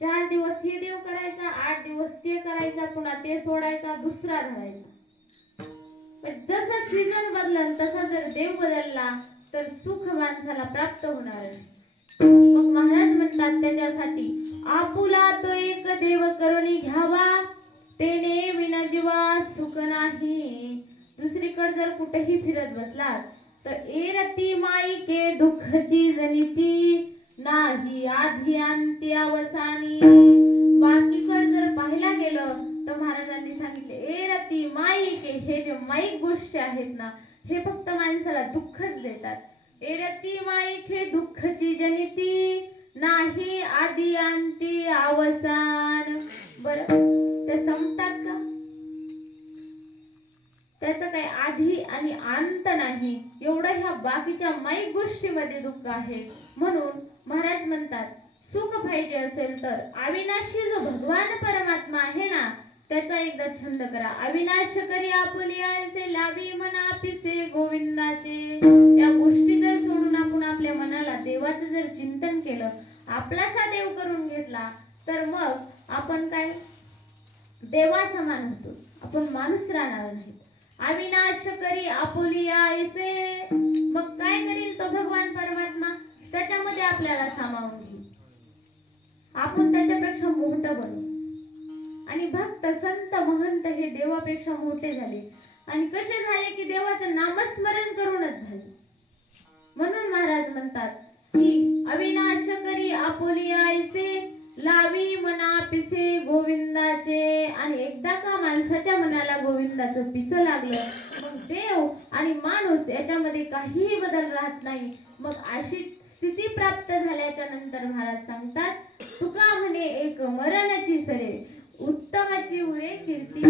4 दिवस हे देव करायचा, 8 दिवस ते करायचा, पुन्हा ते सोडायचा, दुसरा धरायचा. पण जसा सीझन बदलला तसा जर देव बदलला तर सुख माणसाला प्राप्त होणार आहे. मग महाराज म्हणतात त्याच्यासाठी आपुला तो एक देव करुणी घ्यावा, तेने विना जीवा सुख नाही. दुसरीकडे जर कुठेही फिरत बसलात तर एरती माई के दुःखची जनिती, नाही आधी अंती अवसानी. बाकीकडे जर पाहायला गेलं तर महाराजांनी सांगितले एरती माई के, हे जे माईक गोष्टी आहेत ना हे फक्त माणसाला दुःखच देतात. एरती माई के दुःखची जनिती, नाही आधी अंती अवसान. बर ते संपतात का? त्याचं काही आधी आणि अंत नाही. एवढं ह्या बाकीच्या माईक गोष्टीमध्ये दुःख आहे. म्हणून महाराज म्हणतात सुख पाहिजे असेल तर अविनाशी जो भगवान परमात्मा आहे ना त्याचा एकदा छंद करा. अविनाश करी आपुले आयसे, लावी मना पिसे गोविंदाचे. या गोष्टी जर सोडून आपण आपल्या मनाला देवाचं जर चिंतन केलं, आपलासा देव करून घेतला तर मग आपण काय देवा समान होतो, आपण माणूस राहणार नाही. अविनाश करी आपुली आयसे, मग काय करील तो भगवान परमात्मा? त्याच्यामध्ये आपल्याला सामावून घेईल, आपण त्याच्यापेक्षा मोठं बनू. आणि भक्त संत महंत हे देवापेक्षा मोठे झाले. आणि कसे झाले की देवाचं नामस्मरण करूनच झाले. म्हणून महाराज म्हणतात की अविनाश करी आपुली आयसे, लावी मना पिसे गोविंदाचे. आणि एकदा का माणसाच्या मनाला गोविंदाचं पिसं लागलं मग देव आणि माणूस याच्यामध्ये काहीही बदल राहत नाही. मग अशी स्थिती प्राप्त झाल्याच्या नंतर महाराज सांगतात तुका म्हणे एक मरणाची सरे, उत्तमाची उरे कीर्ती.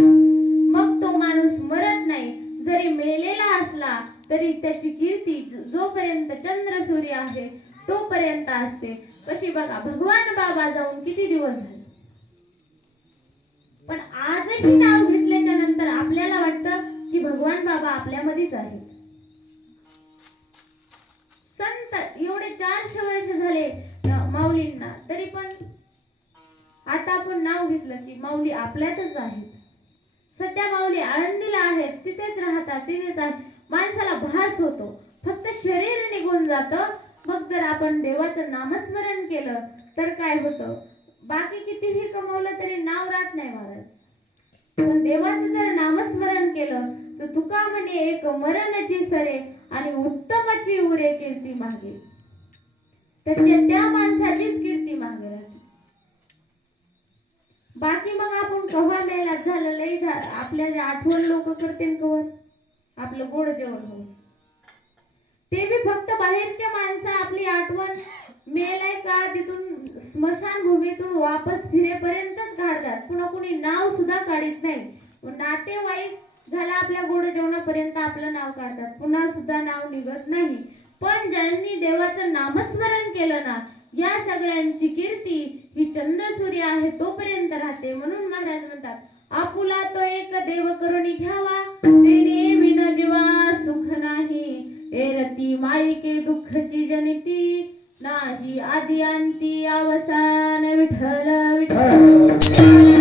मग तो माणूस मरत नाही, जरी मेलेला असला तरी त्याची कीर्ती जोपर्यंत चंद्र सूर्य आहे तोपर्यंत असते. कशी बघा भगवान बाबा जाऊन किती दिवस झाले, पण आजही नाव घेतल्याच्या नंतर आपल्याला वाटतं की भगवान बाबा आपल्यामध्येच आहेत. संत एवढे 400 वर्ष झाले माऊलींना, तरी पण आता आपण नाव घेतलं की माऊली आपल्यातच आहेत. सध्या माऊली आळंदीला आहेत, तिथेच राहतात, तिथेच आहेत. माणसाला भास होतो, फक्त शरीर निघून जातं. मग जर आपण देवाचं नामस्मरण केलं तर काय होतं? बाकी कितीही कमवलं तरी नाव राहत नाही महाराज. पण देवाचं जर नामस्मरण केलं तर तुका म्हणे एक मरणाची सरे आणि उत्तमाची उरे कीर्ती मागे. त्या माणसाचीच कीर्ती मागे राहते. बाकी मग आपण कव्हा मेला झालं लई झालं, आपल्याला आठवण लोक करतील कवर आपलं गोड जेवण होईल. ते बी फक्त बाहेरच्या माणसं आपली आठवण मेलाय का तिथून स्मशान भूमीतून वापस फिरेपर्यंतच काढतात. पुन्हा कुणी नाव सुद्धा काढत नाही. नातेवाईक झाला आपल्या गोड जेवणापर्यंत आपलं नाव काढतात, पुन्हा सुद्धा नाव निघत नाही. पण ज्यांनी देवाचं नामस्मरण केलं ना या सगळ्यांची कीर्ती ही चंद्र सूर्य आहे तोपर्यंत राहते. म्हणून महाराज म्हणतात आपुला तो एक देव करुणी घ्यावा, तेने विना जीवा सुख नाही. एरती माई के दुःखची जनिती, नाही आदी अंती अवसान. विठ्ठल विठ्ठल.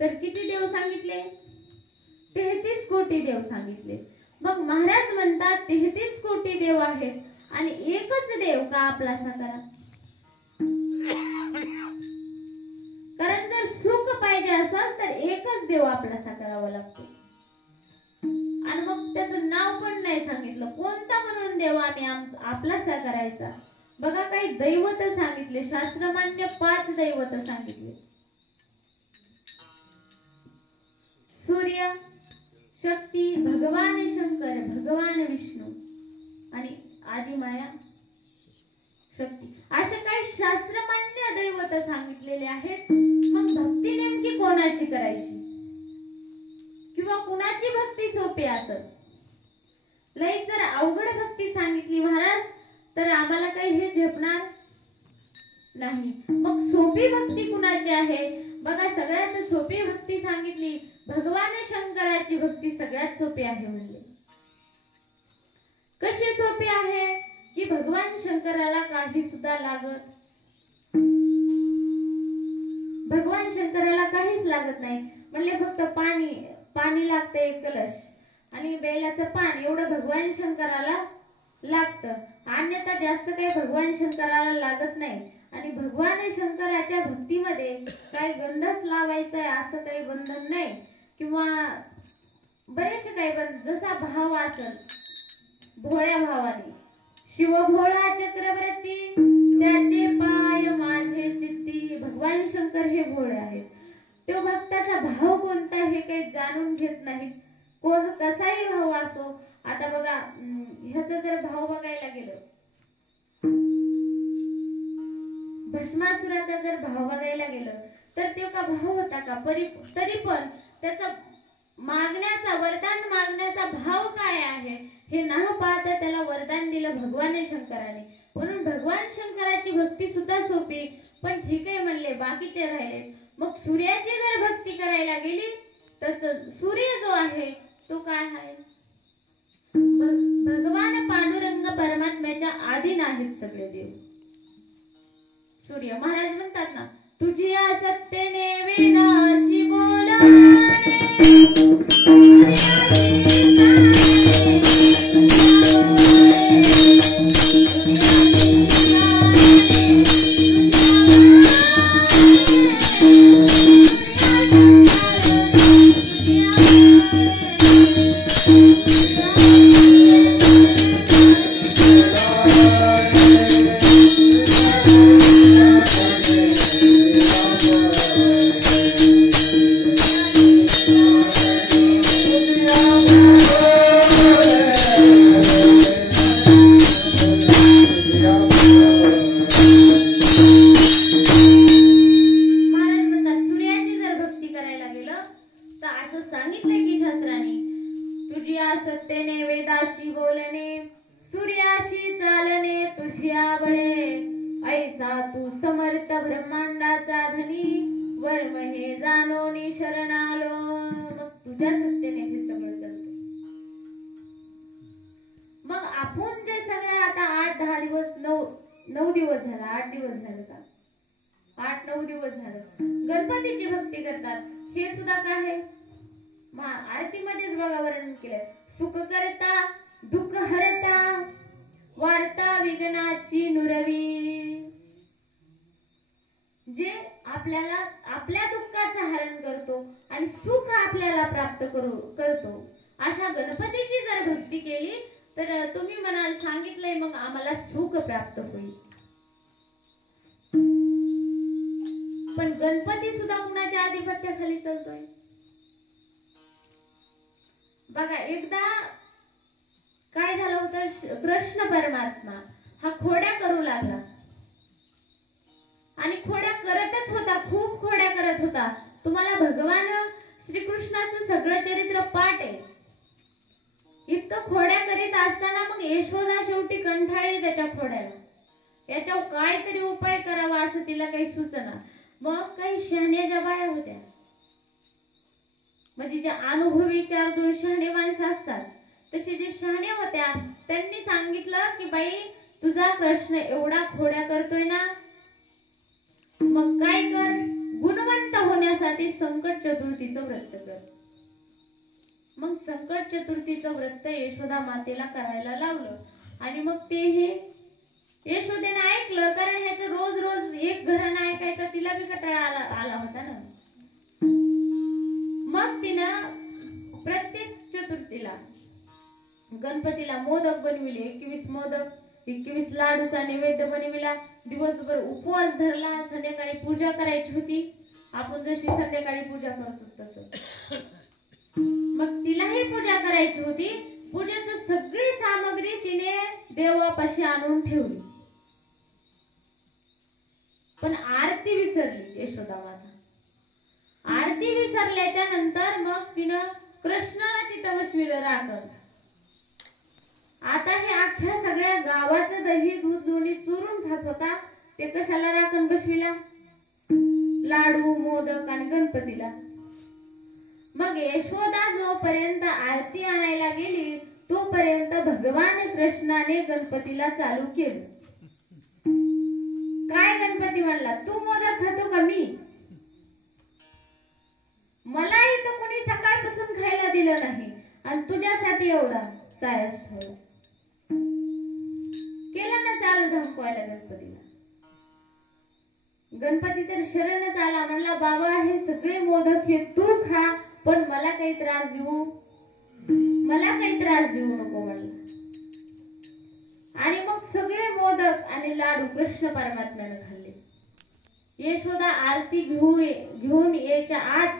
तर किती देव सांगितले? 33 कोटी देव सांगितले. मग महाराज म्हणतात 33 कोटी देव आहेत आणि एकच देव का आपलासा करा? कारण जर सुख पाहिजे असेल तर एकच देव आपलासा करावा लागतो. आणि मग त्याचं नाव पण नाही सांगितलं, कोणता म्हणून देव आम्ही आपलासा करायचा. बघा काही दैवत सांगितले, शास्त्रमान्य 5 दैवत सांगितले. सूर्य, शक्ती, भगवान शंकर, भगवान विष्णू आणि आदिमाया शक्ती, असे काही शास्त्रमान्य दैवत सांगितलेले आहेत. मग भक्ती नेमकी कोणाची करायची किंवा कुणाची भक्ती सोपी असत? लई जर अवघड भक्ती सांगितली महाराज तर आम्हाला काही हे झेपणार नाही. मग सोपी भक्ती कुणाची आहे? बघा सगळ्यात सोपी भक्ती सांगितली, भगवान शंकराची भक्ती सगळ्यात सोपी आहे म्हणले. कशी सोपी आहे की भगवान शंकराला काही सुद्धा लागत, भगवान शंकराला काहीच लागत नाही म्हणले. फक्त पाणी लागतं, एक कलश आणि बेलाचं पान एवढं भगवान शंकराला लागतं. अन्यथा जास्त काही भगवान शंकराला लागत नाही. आणि भगवान शंकराच्या भक्तीमध्ये काही गंधच लावायचा आहे असं काही बंधन नाही, किंवा बरेचसे काही बंधन. जसा भाव असेल भोळ्या भावाने, शिव भोळा चक्रवर्ती त्याचे पाय माझे चित्ती. भगवान शंकर हे भोळे आहेत. तो भक्ताचा भाव कोणता हे काही जाणून घेत नाहीत. कोण कसाही भाव असो. आता बघा ह्याचा जर भाव बघायला गेलो, भस्मासुराचा जर भाव बघायला गेलं तर तो का भाव होता का? तरी पण त्याचा मागण्याचा, वरदान मागण्याचा भाव काय आहे हे न पाहता त्याला वरदान दिलं भगवान शंकराने. म्हणून भगवान शंकराची भक्ती सुद्धा सोपी. पण ठीक आहे म्हणले, बाकीचे राहिले. मग सूर्याची जर भक्ती करायला गेली तर सूर्य जो आहे तो काय आहे? भगवान पांडुरंग परमात्म्याच्या आधीन आहेत सगळे देव. सूर्य महाराज म्हणतात ना, तुझी सत्तेने वेदाशी बोलाने गणपतीची भक्ती करतात. हे सुद्धा काय आहे? आरतीमध्येच बघा वर्णन केलंय. सुख करता दुःख हरता वार्ता विघ्नाची नुरवी. जे आपल्याला आपल्या दुःखाचं हरण करतो आणि सुख आपल्याला प्राप्त करतो, अशा गणपतीची जर भक्ती केली तर तुम्ही म्हणाल सांगितलंय मग आम्हाला सुख प्राप्त होईल. पण गणपती सुद्धा कुणाच्या आधिपत्याखाली चालतोय? बघा एकदा काय झालं होतं, कृष्ण परमात्मा हा खोड्या करू लागला आणि खोड्या करतच होता, खूप खोड्या करत होता. तुम्हाला भगवान श्रीकृष्णाचं सगळं चरित्र पाठ आहे. इतकं खोड्या करीत असताना मग यशोदा शेवटी कंठाळली त्याच्या खोड्याला. याच्यावर काहीतरी उपाय करावा असं तिला काही सुचना. मग काही शहाण्या ज्या बाया होत्या, म्हणजे ज्या अनुभवी 4-2 शहाणे माणसं असतात, तसे जे शहाण्या होत्या त्यांनी सांगितलं की बाई तुझा कृष्ण एवढा खोड्या करतोय ना, मग काय कर, गुणवंत होण्यासाठी संकट चतुर्थीचं व्रत कर. मग संकट चतुर्थीचं व्रत यशोदा मातेला करायला लावलं. आणि मग ते हे यशोदेने ऐकलं, कारण ह्याचं रोज रोज एक घराणं ऐकायचा तिला बी कंटाळा आला होता ना. मग तिनं प्रत्येक चतुर्थीला गणपतीला मोदक बनविले, 21 मोदक, 21 लाडूचा नैवेद्य बनविला. दिवसभर उपवास धरला. संध्याकाळी पूजा करायची होती, आपण जशी संध्याकाळी पूजा करतो तसं. मग तिलाही पूजा करायची होती. पूजेची सगळी सामग्री तिने देवापाशी आणून ठेवली, पण आरती विसरली यशोदा माता. आरती विसरल्याच्या नंतर मग तिनं कृष्णाला तिथं बसविलं राखण. आता हे अख्ख्या सगळ्या गावाचं दही दूध लोणी चोरून खात होता. ते कशाला राखण बसविला? लाडू मोदक आणि गणपतीला. मग यशोदा जोपर्यंत आरती आणायला गेली तोपर्यंत भगवान कृष्णाने गणपतीला चालू केलं. काय गणपती म्हणला, तू मोदक खातो का मी? मला इथं कोणी सकाळपासून खायला दिलं नाही आणि तुझ्यासाठी एवढा सायस ठेवला. केलं ना चालू धमकवायला गणपतीला. गणपती तर शरणच आला, म्हणला बाबा हे सगळे मोदक हे तू खा, पण मला काही त्रास देऊ नको म्हणला. आणि मग सगळे मोदक आणि लाडू कृष्ण परमात्म्याने खाल्ले. यशोदा आरती घेऊन यायच्या आत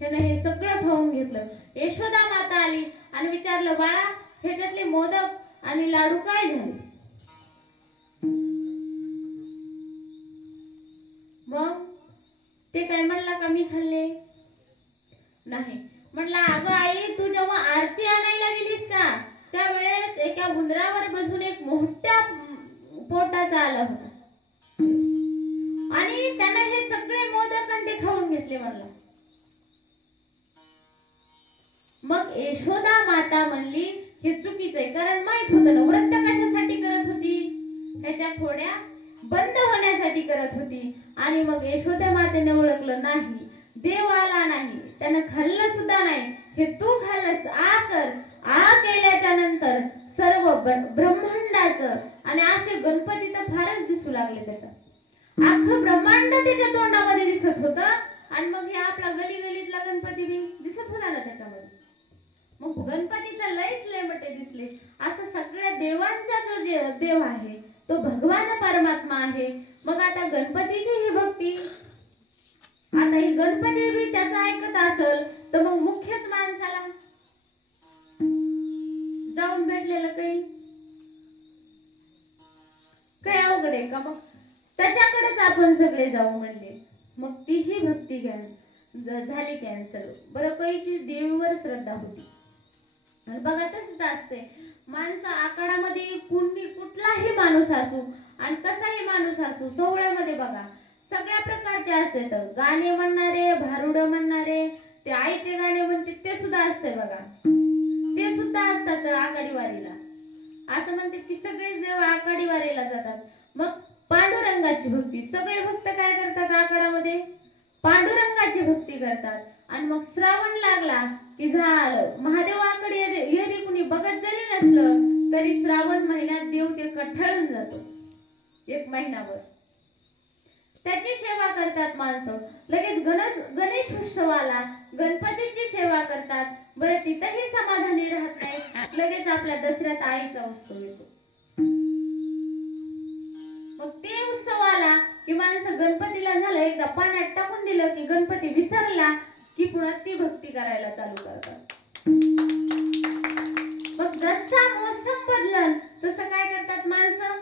त्याने हे सगळं खाऊन घेतलं. यशोदा माता आली आणि विचारलं, बाळा ह्याच्यातले मोदक आणि लाडू काय झाले? मग ते काय म्हणला का मी खाल्ले नाही. म्हणला अगं आई, तू जेव्हा आरती आणायला गेलीस का त्यावेळेस एका उंदरावर बसून एक मोठ्या पोटाचा आला होता आणि त्याने हे सगळे मोदक आणि ते खाऊन घेतले म्हणला. मग यशोदा माता म्हणली हे चुकीचं आहे, कारण माहित होतं ना व्रत कशासाठी करत होती, ह्याच्या खोड्या बंद होण्यासाठी करत होती. आणि मग यशोदा मातेने ओळखलं नाही, देव आला नाही, त्यानं खाल्लं सुद्धा नाही, हे तू खाल्लंस. आ केल्याच्या नंतर सर्व ब्रह्मांडाचं आणि असे गणपतीचं फारच दिसू लागले. त्याचं अख्खं ब्रह्मांड त्याच्या तोंडामध्ये दिसत होतं. आणि मग हे आपला गलीतला गणपती बी दिसत होता ना त्याच्यामध्ये. मग गणपतीचं लय मोठे दिसले. असं सगळ्या देवांचा जो देव आहे तो भगवान परमात्मा आहे. मग आता गणपतीची ही भक्ती, आता ही गणपती बी त्याचं ऐकत असेल तर मग मुख्यच माणसाला जाऊन भेटलेलं काही अवघड आहे का? मग त्याच्याकडेच आपण सगळे जाऊ म्हणले. मग तीही भक्ती झाली कॅन्सल. बरं, काहीची देवीवर श्रद्धा होती. आणि बघा तसंच असते, माणसं आकाडामध्ये कुठलाही माणूस असू आणि कसाही माणूस असू, सोहळ्यामध्ये बघा सगळ्या प्रकारचे असतात. गाणे म्हणणारे, भारुड म्हणणारे, ते आईचे गाणे म्हणते ते सुद्धा असते बघा, ते सुद्धा असतात आकाडी वारीला. असं म्हणते की सगळेच देव आकाडी वारीला जातात. मग पांडुरंगाची भक्ती, सगळे भक्त काय करतात आकाडामध्ये? पांडुरंगाची भक्ती करतात. आणि मग श्रावण लागला की झालं, महादेवाकडे यदि कुणी बघत जरी नसलं तरी श्रावण महिन्यात देव ते कठाळून जातो. एक महिनाभर त्याची सेवा करतात माणसं. लगेच गणेश उत्सवाला गणपतीची सेवा करतात. बरं, तिथंही समाधानी राहत नाही. लगेच आपल्या दसऱ्यात आईचा उत्सव येतो. मग ते उत्सवाला की माणसं गणपतीला झालं एकदा पाण्यात टाकून दिलं की गणपती विसरला की पुन्हा ती भक्ती करायला चालू करतात. मग जसा मोसम बदलन तसं काय करतात माणसं?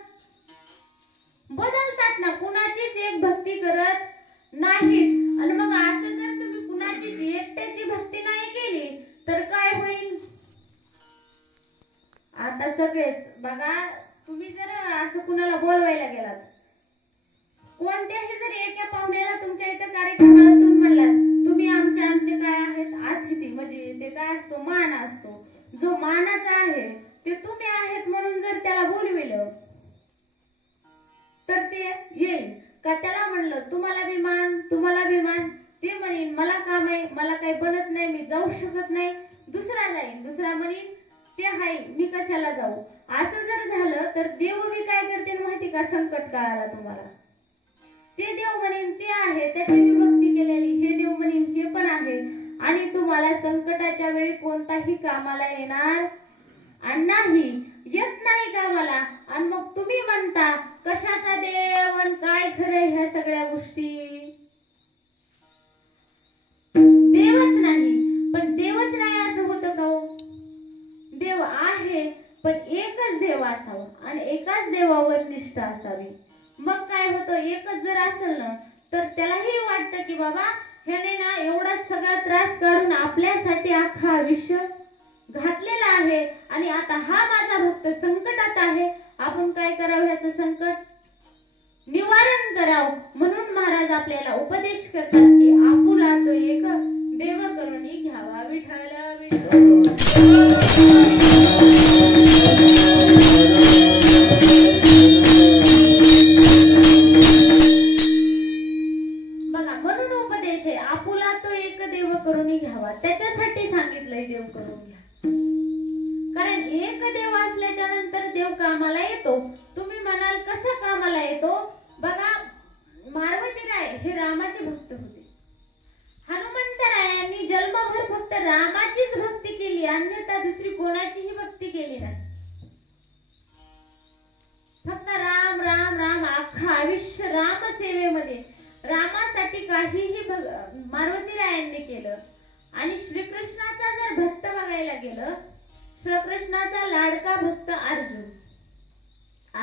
बदलतात ना, कुणाचीच एक भक्ती करत नाहीत. आणि मग असं जर तुम्ही कुणाचीच एकट्याची भक्ती नाही केली तर काय होईल? आता सगळेच बघा, तुम्ही जर असं कुणाला बोलवायला गेलात, कोणत्याही जर एका पाहुण्याला तुमच्या इथं कार्यक्रमाला तुम्ही म्हणलात तुम्ही आमचे काय आहेत अतिथी, म्हणजे ते काय असतो, मान असतो, जो मानाचा आहे ते तुम्ही आहेत म्हणून जर त्याला बोलविलं तर ते येईल का? त्याला म्हणलं तुम्हाला बी मान, ते म्हणेन मला काम आहे, मला काही बनत नाही, मी जाऊ शकत नाही. दुसरा जाईल, दुसरा म्हणेन ते आहे, मी कशाला जाऊ. असं जर झालं तर देव बी काय करते माहिती का? संकट काळाला तुम्हाला ते देव म्हणेन ते आहे, त्याची मी भक्ती केलेली, हे देव म्हणेन हे पण आहे, आणि तुम्हाला संकटाच्या वेळी कोणताही कामाला येणार अण्णाही येत नाही का मला? आणि मग तुम्ही म्हणता कशाचा देव आणि काय खरं ह्या सगळ्या गोष्टी? देवच नाही, पण देवच नाही असं होतं का हो? देव आहे, पण एकच देव असावा आणि एकाच देवावर निष्ठा असावी. मग काय होतं, एकच जर असेल ना तर त्यालाही वाटतं की बाबा ह्याने ना एवढा सगळा त्रास काढून आपल्यासाठी अख्खा आयुष्य घातलेला आहे आणि आता हा माझा भक्त संकटात आहे, आपण काय करावं, ह्याचं संकट निवारण करावं. म्हणून महाराज आपल्याला उपदेश करतात की आपुला तो एक देव करुणी घ्यावा. विठ्ठल विठ्ठल बघा, म्हणून उपदेश आहे आपुला तो एक देव करुणी घ्यावा. त्याच्यासाठी सांगितलंय देव करून घ्या. कारण एक देव असल्याच्या नंतर देव कामाला येतो. तुम्ही म्हणाल कसा कामाला येतो? बघा, मारुतीराय हे रामाचे भक्त होते. हनुमंतरायांनी जन्मभर फक्त रामाचीच भक्ती केली, अन्यथा दुसरी कोणाचीही भक्ती केली नाही. फक्त राम राम राम, अख्खा आयुष्य राम सेवेमध्ये, रामासाठी काहीही मारुतीरायांनी केलं. आणि श्रीकृष्णाचा जर भक्त बघायला गेलं, श्रीकृष्णाचा लाडका भक्त अर्जुन,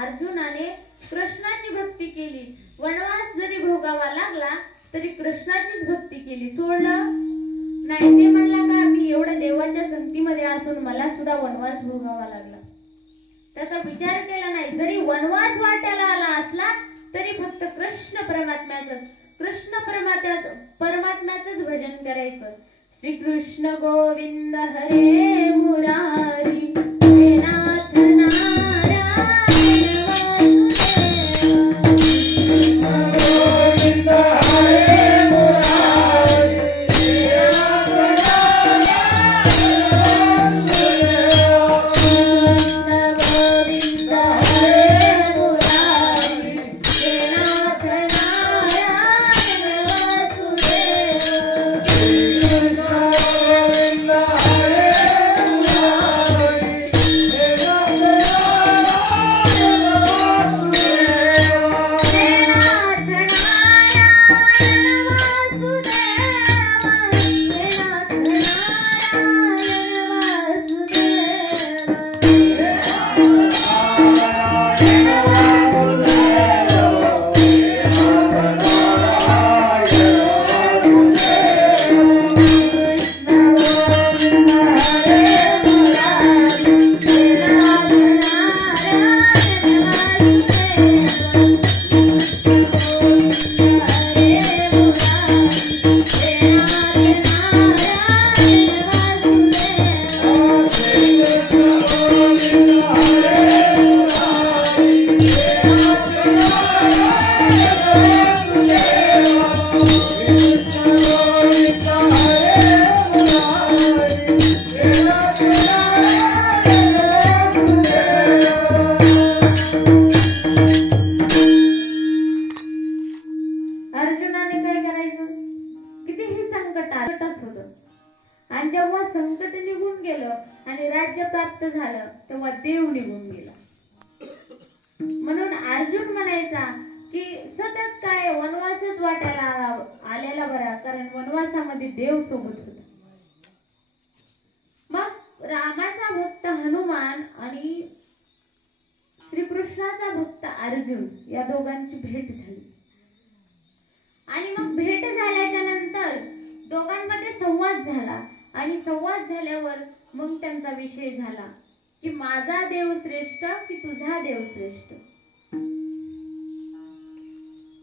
अर्जुनाने कृष्णाची भक्ती केली. वनवास जरी भोगावा लागला तरी कृष्णाचीच भक्ती केली, सोडलं नाही. ते म्हणला का मी एवढ्या देवाच्या संगतीमध्ये असून मला सुद्धा वनवास भोगावा लागला, त्याचा विचार केला नाही. जरी वनवास वाट्याला आला असला तरी फक्त कृष्ण परमात्म्याचंच भजन करायचं. श्री कृष्ण गोविंद हरे मुरारी, हे नाथ नारायण गोविंद हरे मुरारी, हे नाथ नारायण गोविंद हरे मुरारी, हे नाथ नारायण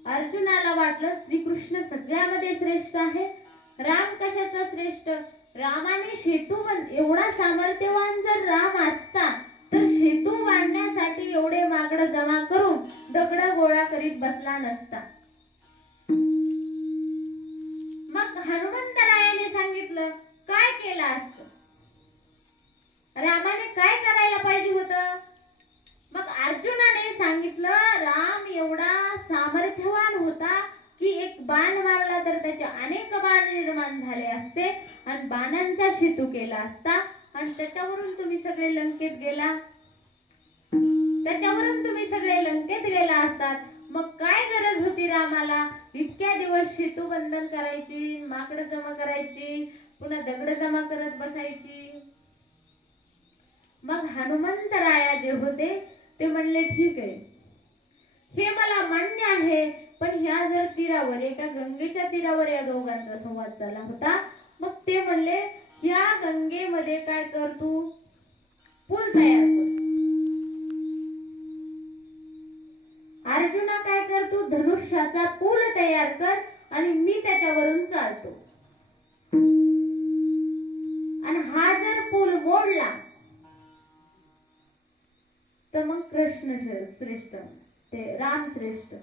अर्जुनाला वाटलं श्रीकृष्ण सगळ्यामध्ये श्रेष्ठ आहे, राम कशाचा श्रेष्ठ? रामाने सेतू एवढा सामर्थ्यवान जर राम असता तर सेतू बांधण्यासाठी एवढे मागड जमा करून दगड गोळा करीत बसला नसता. मग हनुमंतरायाने सांगितलं काय केलं असतं, रामाने काय करायला पाहिजे होतं? मग अर्जुनाने सांगितलं राम एवढा सामर्थ्यवान होता की एक बाण मारला तर त्याचे अनेक बाण निर्माण झाले असते आणि बाणांचा सेतू केला असता आणि त्याच्यावरून तुम्ही सगळे लंकेत लंकेत गेला, त्याच्यावरून तुम्ही सगळे लंकेत गेला असतात, मग काय गरज होती रामाला इतक्या दिवस सेतू बंधन करायची, माकडं जमा करायची, पुन्हा दगड जमा करत बसायची. मग हनुमंतराया जे होते ते म्हणले ठीक आहे, हे मला मान्य आहे, पण ह्या जर तीरावर एका गंगेच्या तीरावर या दोघांचा संवाद झाला होता. मग ते म्हणले या गंगेमध्ये काय कर, तू पूल तयार कर. अर्जुना काय कर, तू धनुष्याचा पूल तयार कर आणि मी त्याच्यावरून चालतो. आणि हा जर पूल मोडला तर मग कृष्ण श्रेष्ठ, ते राम श्रेष्ठ.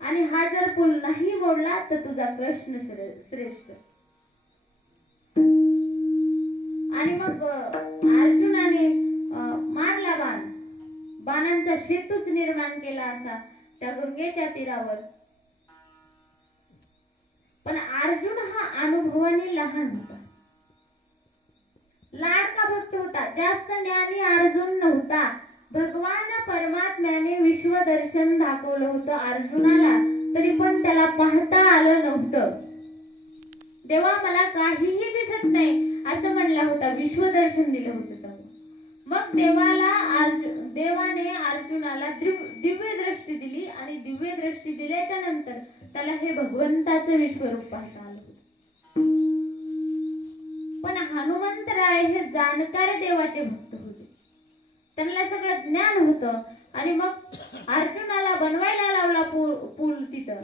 आणि हा जर पूल नाही मोडला तर तुझा कृष्ण श्रेष्ठ. आणि मग अर्जुनाने मारला बाण, बाणांचा सेतूच निर्माण केला असा त्या गंगेच्या तीरावर. पण अर्जुन हा अनुभवाने लहान होता, लाडका भक्त होता, जास्त ज्ञानी अर्जुन नव्हता. भगवान परमात्म्याने विश्वदर्शन दाखवलं होतं अर्जुनाला, तरी पण त्याला पाहता आलं नव्हतं. देवा मला काहीही दिसत नाही असं म्हणला होता, विश्वदर्शन दिलं होतं. मग देवाने अर्जुनाला दिव्य दृष्टी दिली आणि दिव्य दृष्टी दिल्याच्या नंतर त्याला हे भगवंताचं विश्वरूप पाहता आलं. पण हनुमंतराय हे जाणकार देवाचे भक्त होते, त्यांना सगळं ज्ञान होतं. आणि मग अर्जुनाला बनवायला लावला पूल तिथं.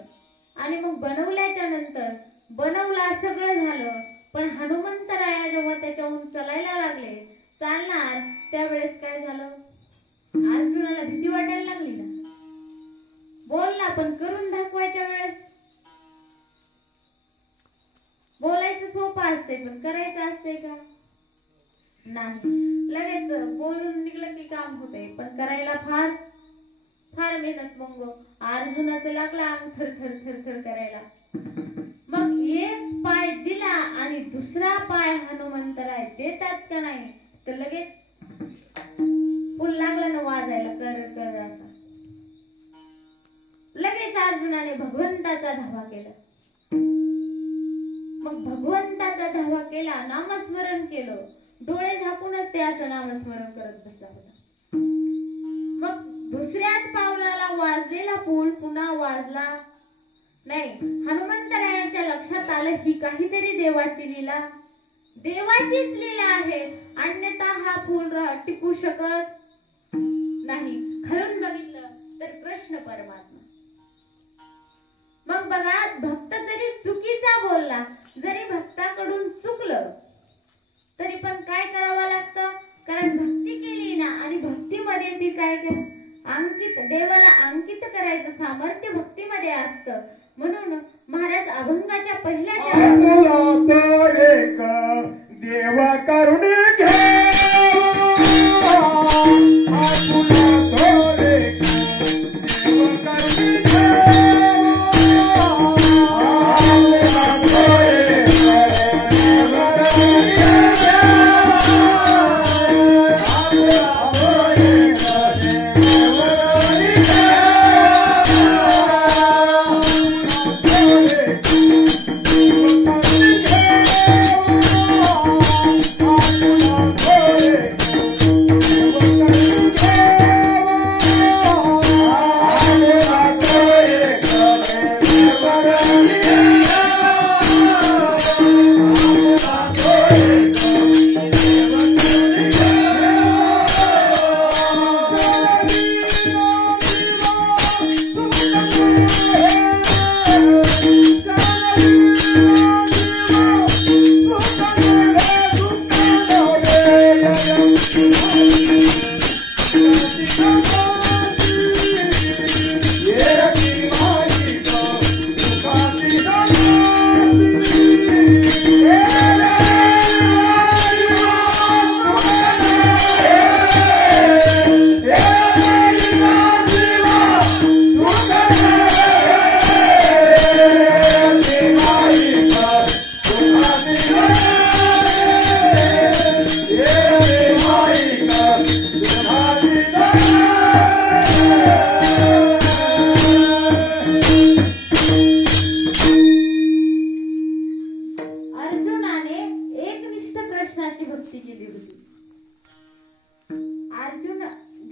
आणि मग बनवल्याच्या नंतर बनवला, सगळं झालं. पण हनुमंतराया जेव्हा त्याच्याहून चालायला लागले, चालणार त्यावेळेस काय झालं, अर्जुनाला भीती वाटायला लागली ना. बोलला पण करून दाखवायच्या वेळेस बोलायचं सोपं असते, पण करायचं असते का नाही. लगेच बोलून निघलं की काम होते, पण करायला फार फार मेहनत. मग अर्जुनाचं लागला अंग थर थर थर थर करायला. मग एक पाय दिला आणि दुसरा पाय हनुमंतराय देतात का नाही, तर लगेच पूल लागला ना वाजायला, कर कर असा. लगेच अर्जुनाने भगवंताचा धावा केला. मग भगवंताचा धावा केला, नामस्मरण केलं, डोळे झाकूनच ते असं नामस्मरण करत बसला होता. मग दुसऱ्याच पावलाला वाजलेला पूल पुन्हा वाजला नाही. हनुमंतरायांच्या लक्षात आलं ही काहीतरी देवाची लीला, देवाचीच लीला आहे, अन्यथा हा पूल टिकू शकत नाही. खरं बघितलं तर कृष्ण परमात्मा. मग बघा, भक्त जरी चुकीचा बोलला, जरी भक्ताकडून चुकलं, तरी पण काय करावं लागतं, कारण भक्ती केली ना, आणि भक्तीमध्ये ती काय अंकित, देवाला अंकित करायचं सामर्थ्य भक्तीमध्ये असतं. म्हणून महाराज अभंगाच्या पहिल्या देवा करुणे Yeah.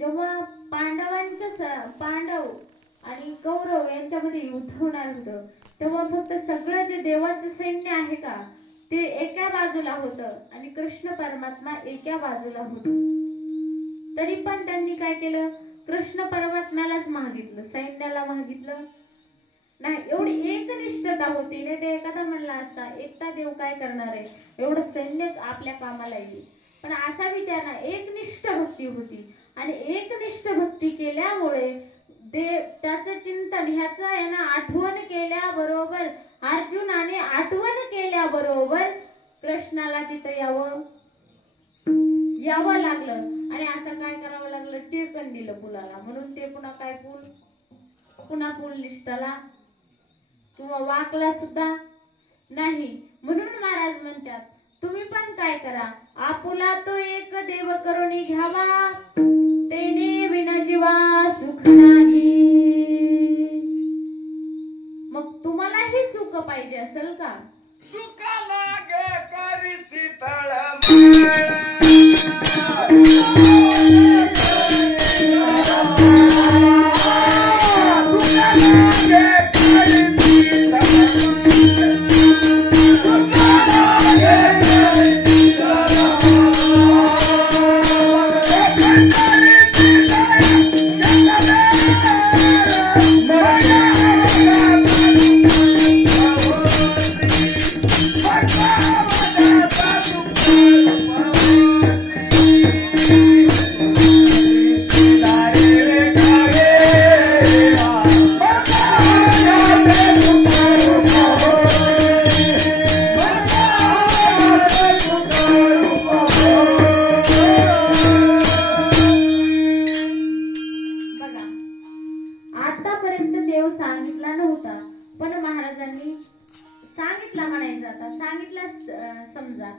जेव्हा पांडव आणि कौरव यांच्यामध्ये युद्ध होणार होतं तेव्हा फक्त सगळं जे देवाचं सैन्य आहे का ते एका बाजूला होतं आणि कृष्ण परमात्मा एका बाजूला होत. तरी पण त्यांनी काय केलं, कृष्ण परमात्म्यालाच मागितलं, सैन्याला मागितलं नाही. एवढी एकनिष्ठता होती नाही ते एखादा म्हणला असता एकटा देव काय करणार आहे, एवढं सैन्य आपल्या कामाला येईल. पण असा विचार नाही, एकनिष्ठ भक्ती होती आणि एकनिष्ठ भक्ती केल्यामुळे त्याचं चिंतन ह्याचं आहे ना आठवण केल्याबरोबर अर्जुनाने आठवण केल्याबरोबर कृष्णाला तिथं यावं लागलं आणि असं काय करावं लागलं, टिरकन दिलं पुलाला. म्हणून ते पुन्हा काय पुन्हा पूल निष्ठला किंवा वाकला सुद्धा नाही. म्हणून महाराज म्हणतात तुम्ही पण काय करा, आपुला तो एक देव करून घ्यावा, तेने विना जीवा सुख नाही. मग तुम्हालाही सुख पाहिजे असेल का, सुख लागे करी शीतळ समजा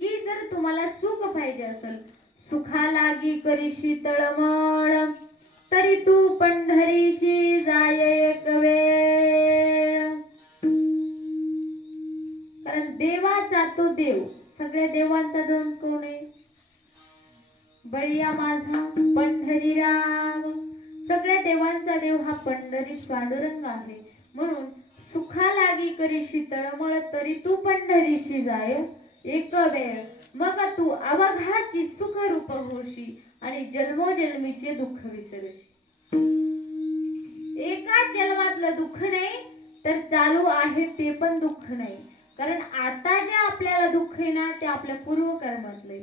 की जर तुम्हाला सुख पाहिजे असेल, सुखा लागी करीशी तळमळ, तरी तू पंढरीशी जाय एक वेळ. कारण देवाचा तो देव, सगळ्या देवांचा दोन कोण आहे, बळीया माझा पंढरीराम. सगळ्या देवांचा देव हा पंढरी पांडुरंग आहे. म्हणून सुखा लागी करीशी तळमळ, तरी तू पंढरीशी जाय एक वेळ. मग तू अवघाची सुख रूप होशी आणि जन्मोजन्मीचे दुःख विसरशी. एकाच जन्मातलं दुःख नाही तर चालू आहे ते पण दुःख नाही. कारण आता जे आपल्याला दुःख आहे ना ते आपल्या पूर्वकर्मातले.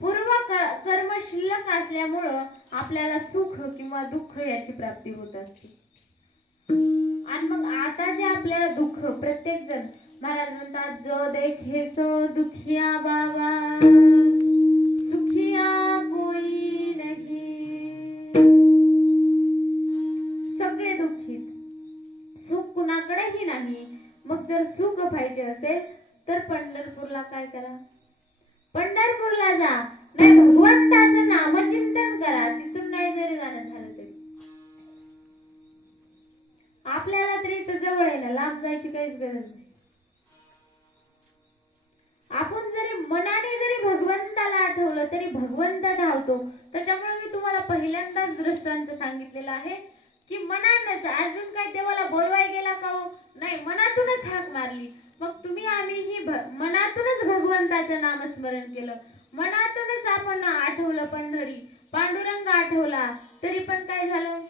पूर्वकर्म शिल्लक असल्यामुळं आपल्याला सुख किंवा दुःख याची प्राप्ती होत असते. आणि मग आता जे आपल्याला दुःख, प्रत्येक जण महाराज म्हणतात जो देखे सो दुखिया बाबा, सुखिया कोई नहीं. सगळे दुःखीत, सुख कुणाकडेही नाही. मग जर सुख पाहिजे असेल तर पंढरपूरला काय करा, पंढरपूरला जा, नाही भगवंताचं नामचिंतन करा. तिथून नाही जरी जाणं झालं तरी आपल्याला तरी इथं जवळ आहे ना, लांब जायची काहीच गरज नाही. आपण जरी मनाने जरी भगवंताला आठवलं तरी भगवंत धावतो. त्याच्यामुळे मी तुम्हाला पहिल्यांदाच दृष्टांत सांगितलेलं आहे की मनानच अर्जुन काय देवाला बोलवाय गेला का हो, नाही, मनातूनच हाक मारली. मग तुम्ही आम्हीही मनातूनच भगवंताचं नामस्मरण केलं, मनातूनच आपण आठवलं पंढरी, पांडुरंग आठवला, तरी पण काय झालं,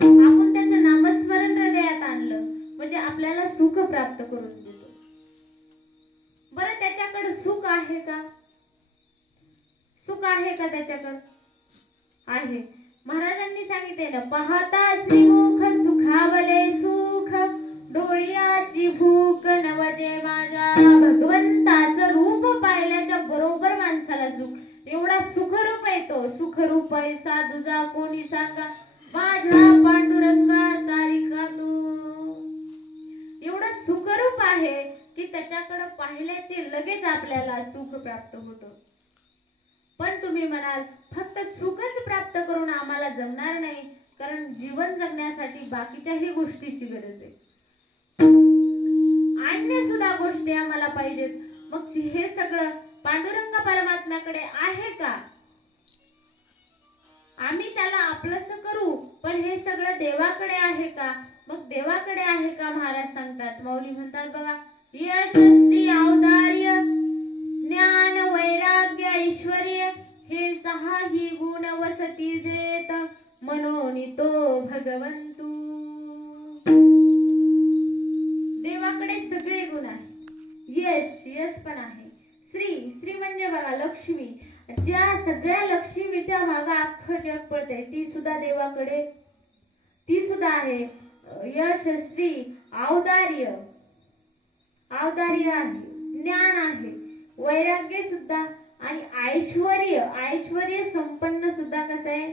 आपण त्याचं नामस्मरण हृदयात आणलं म्हणजे आपल्याला सुख प्राप्त करून देतो. बरं त्याच्याकडे सुख आहे का, सुख आहे का त्याच्याकडे, आहे. महाराजांनी सांगितले ना, पाहता श्रीमुख सुखावले सुख, डोळ्याची भूक नवजे माझ्या. भगवंताचं रूप पाहिल्याच्या बरोबर माणसाला सुख, एवढा सुखरूप आहे तो. सुखरूप आहे साधुजा कोणी सांगा, माझ्या पांडुरंगा सारिका तू. एवढं सुखरूप आहे की त्याच्याकडे पाहिल्याचे लगेच आपल्याला सुख प्राप्त होतं. पण तुम्ही म्हणाल फक्त सुखच प्राप्त करून आम्हाला जमणार नाही, कारण जीवन जगण्यासाठी बाकीच्याही गोष्टीची गरज आहे, अन्य सुद्धा गोष्टी आम्हाला पाहिजेत. मग हे सगळं पांडुरंग परमात्म्याकडे आहे का, देवाकडे आहे का? मग देवाकडे आहे का महाराज सांगतात. माऊली म्हणतात बघा, यश श्री औदार्य ज्ञान वैराग्य ऐश्वर्य हे सहाही गुण वसती जेत म्हणून तो भगवंतू. देवाकडे सगळे गुण आहे. यश पण आहे. श्री म्हणजे बघा लक्ष्मी, ज्या सगळ्या लक्ष्मीच्या मागे अख्खं जग पडते ती सुद्धा देवाकडे, ती सुद्धा आहे. यश श्री औदार्य आहे, ज्ञान आहे, वैराग्य सुद्धा आणि ऐश्वर्य संपन्न सुद्धा कसं आहे?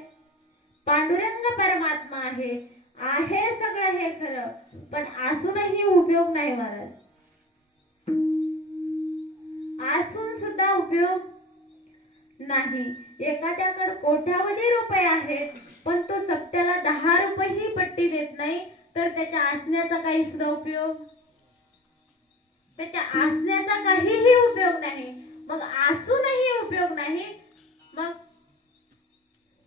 पांडुरंग परमात्मा आहे. सगळं हे खरं, पण असूनही उपयोग नाही महाराज. असून सुद्धा उपयोग नाही. एखाद्याकडे कोट्यावधी रुपये आहेत पण तो सप्त्याला 10 रुपये पट्टी देत नाही, तर त्याच्या असण्याचा काही सुद्धा उपयोग, त्याच्या असण्याचा काहीही उपयोग नाही. मग असूनही उपयोग नाही. मग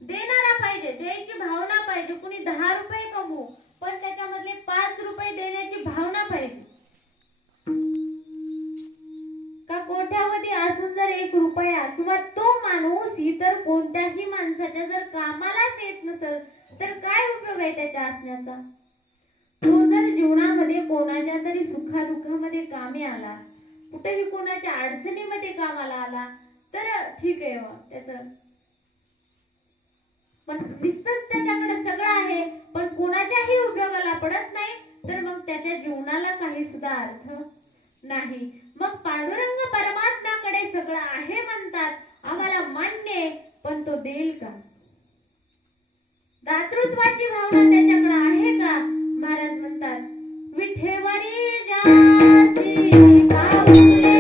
देणारा पाहिजे, द्यायची भावना पाहिजे. कुणी 10 रुपये कमवू पण त्याच्यामधले 5 रुपये देण्याची भावना पाहिजे. का कोट्यावधी असून जर 1 रुपया किंवा तो माणूस इतर कोणत्याही माणसाच्या जर कामालाच येत नसेल तर काय उपयोग आहे त्याच्या असण्याचा? तो जर जीवनामध्ये कोणाच्या तरी सुखादुःखामध्ये कामी आला, कुठेही कोणाच्या अडचणीमध्ये कामाला आला तर ठीक आहे त्याचं. पण नुसतंच त्याच्याकडे सगळं आहे पण कोणाच्याही उपयोगाला पडत नाही, तर मग त्याच्या जीवनाला काही सुद्धा अर्थ नाही. मग पांडुरंग परमात्म्याकडे सगळं आहे म्हणतात, आम्हाला मान्य, पण तो देईल का? दातृत्वाची भावना त्याच्याकडे आहे का? महाराज म्हणतात, विठेवरी जाची पाऊले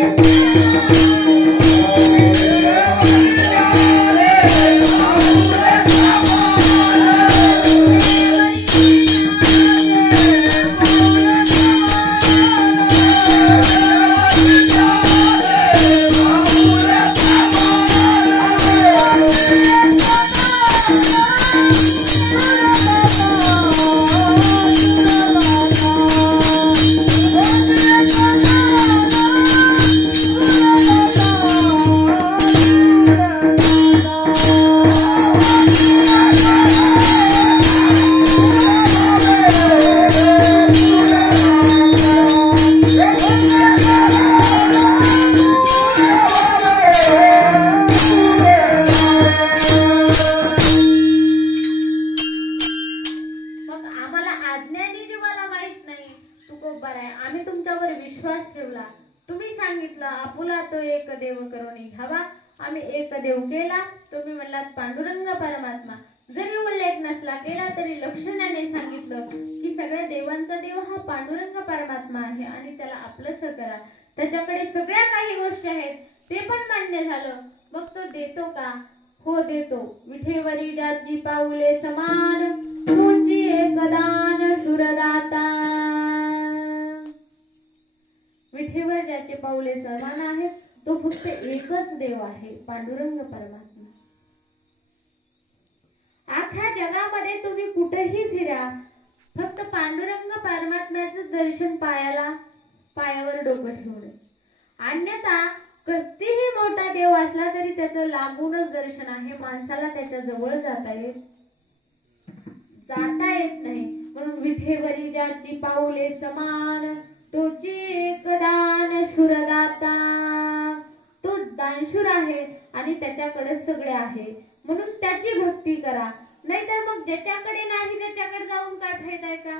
पांडुरंग परमात्मा. जरी उल्लेख नसला केला तरी लक्षणाने सांगितलं की सगळ्या देवांचा देव हा पांडुरंग परमात्मा आहे आणि त्याला आपलंसं करा. त्याच्याकडे सगळ्या काही गोष्टी आहेत ते पण मान्य झालं. मग तो देतो का? हो देतो. विठेवरी ज्याची पाऊले समान तुझी एकदान शुरदाता. विठेवर ज्याचे पाऊले समान आहेत तो फक्त एकच देव आहे, पांडुरंग परमात्मा. अख्ख्या जगामध्ये तुम्ही कुठेही फिरा, फक्त पांडुरंग परमात्म्याचं दर्शन पायावर डोकं ठेवून. अन्यथा कितीही मोठा देव असला तरी त्याचं लांबूनच दर्शन आहे, माणसाला त्याच्या जवळ जाता येत नाही. म्हणून विठेवरी ज्याची पाऊले समान तोची एक दान शुरदाता. तो दानशूर आहे आणि त्याच्याकडे सगळे आहे, म्हणून त्याची भक्ती करा. नाहीतर मग ज्याच्याकडे नाही त्याच्याकडे जाऊन काय फायदा आहे का?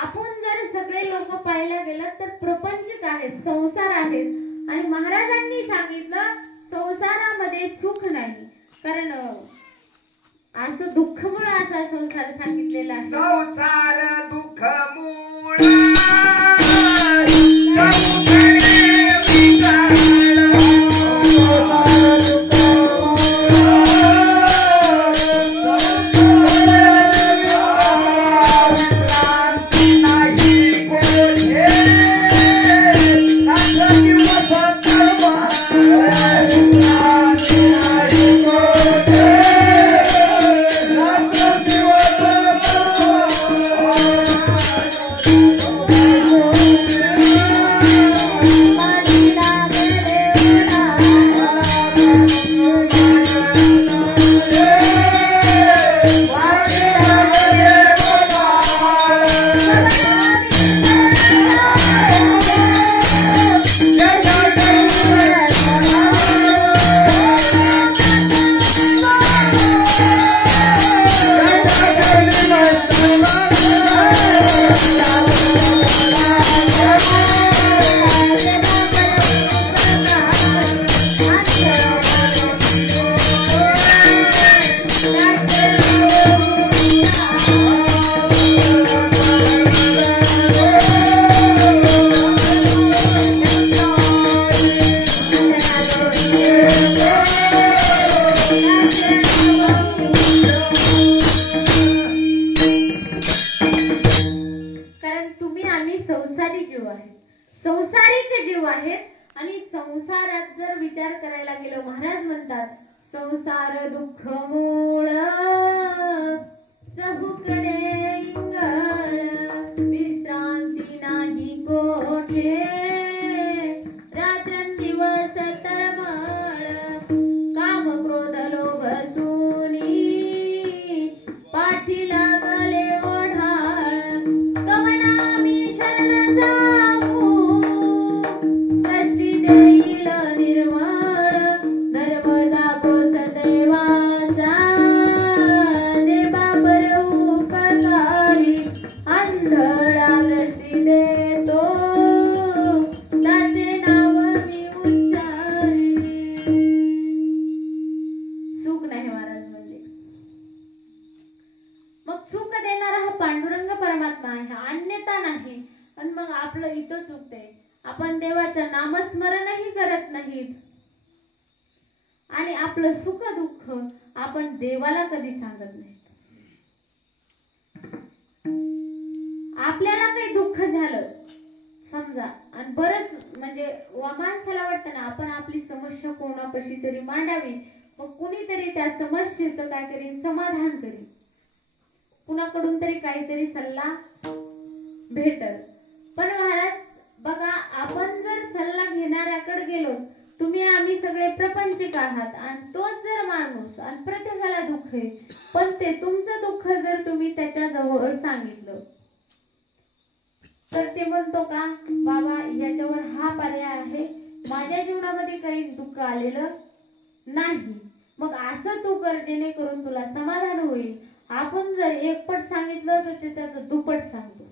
आपण जर सगळे लोक पाहायला गेलं तर प्रपंच आहेत, संसार आहेत, आणि महाराजांनी सांगितलं संसारामध्ये सुख नाही. कारण असं दुःखमूळ असा संसार सांगितलेला आहे. संसार दुःखमूळ आणि संसारात जर विचार करायला गेलो, महाराज म्हणतात संसार दुःख मूळ चहूकडे इंगळ विश्रांती नाही कोठे रात्रंदिवस तळमळ काम क्रोध लोभ सूनी पाठी लागले ओढाळ कवना मी शरण जाऊ सृष्टी देईल निर्मळ धर्म जागो सदैवाचा देवा बर उपकारी आंधळा दृष्टी देतो त्याचे नाव मी उच्चारी. सुख नाही महाराज म्हणले. मग सुख देणारा हा पांडुरंग परमात्मा आहे, अन्यथा नाही. आणि मग आपलं इथं चुकतंय, आपण देवाचं नामस्मरणही करत नाहीत आणि आपलं सुख दुःख आपण देवाला कधी सांगत नाही. आपल्याला काही दुःख झालं समजा आणि बरंच म्हणजे माणसाला वाटतं ना आपण आपली समस्या कोणापाशी तरी मांडावी, मग कुणीतरी त्या समस्येचं काय करीन समाधान करीन, कुणाकडून तरी काहीतरी सल्ला भेटल. पण महाराज बघा, आपण जर सल्ला घेणाऱ्याकडे गेलो, तुम्ही आम्ही सगळे प्रपंचिक आहात आणि तोच जर माणूस आणि प्रत्येकाला दुःख आहे, पण ते तुमचं दुःख जर तुम्ही त्याच्या जवळ सांगितलं तर ते म्हणतो का बाबा याच्यावर हा पर्याय आहे, माझ्या जीवनामध्ये काही दुःख आलेलं नाही, मग असं तू कर जेणेकरून तुला समाधान होईल. आपण जर एकपट सांगितलं तर ते त्याचं दुप्पट सांगतो.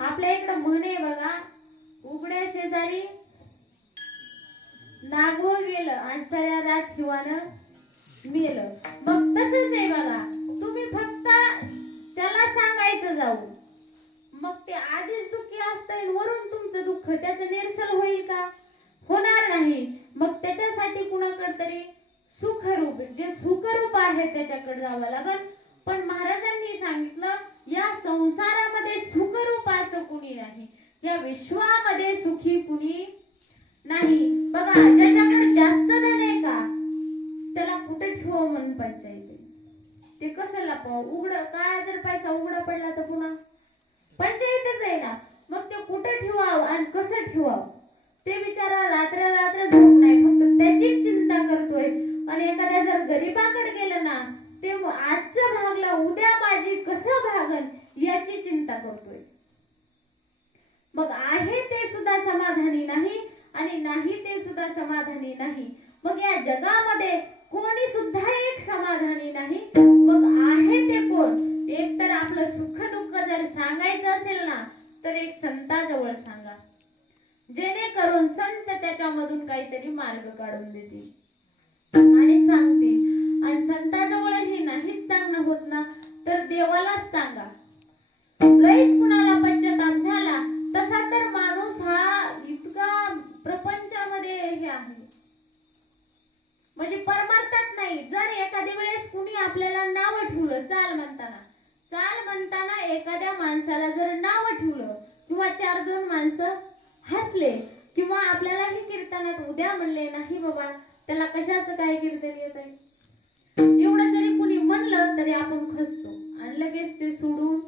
आपल्या इकडं म्हणे बघा, उघड्या शेजारी नागवं गेलं आणि सगळ्या रात हिवानं मेलं. मग तसंच आहे बघा, तुम्ही फक्त त्याला सांगायचं जाऊ, मग ते आधीच दुःखी असतंय वरून तुमचं दुःख त्याचं निरसल होईल का? होणार नाही. मग त्याच्यासाठी कुणाकडे तरी सुखरूप जे सुखरूप आहे त्याच्याकडे जावं लागल. पण महाराजांनी सांगितलं या संसारामध्ये सुखरूप असं कुणी नाही, या विश्वामध्ये सुखी कुणी नाही. बघा, ज्याच्याकडे जास्त धन आहे का त्याला कुठे ठेवावं म्हणून पंचायत, ते कसं लपवावं? उघड काळा जर पैसा उघडा पडला तर पुन्हा पंचायतच आहे ना. मग ते कुठे ठेवावं आणि कसं ठेवावं ते बिचारा रात्र रात्र झोप नाही, फक्त त्याचीच चिंता करतोय. आणि एखाद्या जर गरीबाकडे गेलं ना, ते आजचं भागला उद्या माझी कसं भागल याची चिंता करतोय. मग आहे ते सुद्धा समाधानी नाही आणि नाही ते सुद्धा समाधानी नाही. मग या जगामध्ये कोणी सुद्धा एक समाधानी नाही. मग आहे ते कोण? एक तर आपलं सुख दुःख जर सांगायचं असेल ना तर एक संताजवळ सांगा, जेणेकरून संत त्याच्यामधून काहीतरी मार्ग काढून देतील आणि सांगतील. आणि संताजवळही नाहीच सांगणं होत ना तर देवालाच सांगा. लईच कुणाला पश्चाताप झाला तसा तर माणूस हा इतका प्रपंचामध्ये हे आहे म्हणजे परमार्थात नाही. जर एखाद्या वेळेस कुणी आपल्याला नाव ठेवलं चाल म्हणताना एखाद्या माणसाला जर नाव ठेवलं किंवा 4-2 माणसं हसले किंवा आपल्याला ही कीर्तनात उद्या म्हणले नाही बाबा त्याला कशाचं काय कीर्तन येत आहे एवढं जरी कुणी म्हणलं तरी आपण खचतो आणि लगेच ते सोडून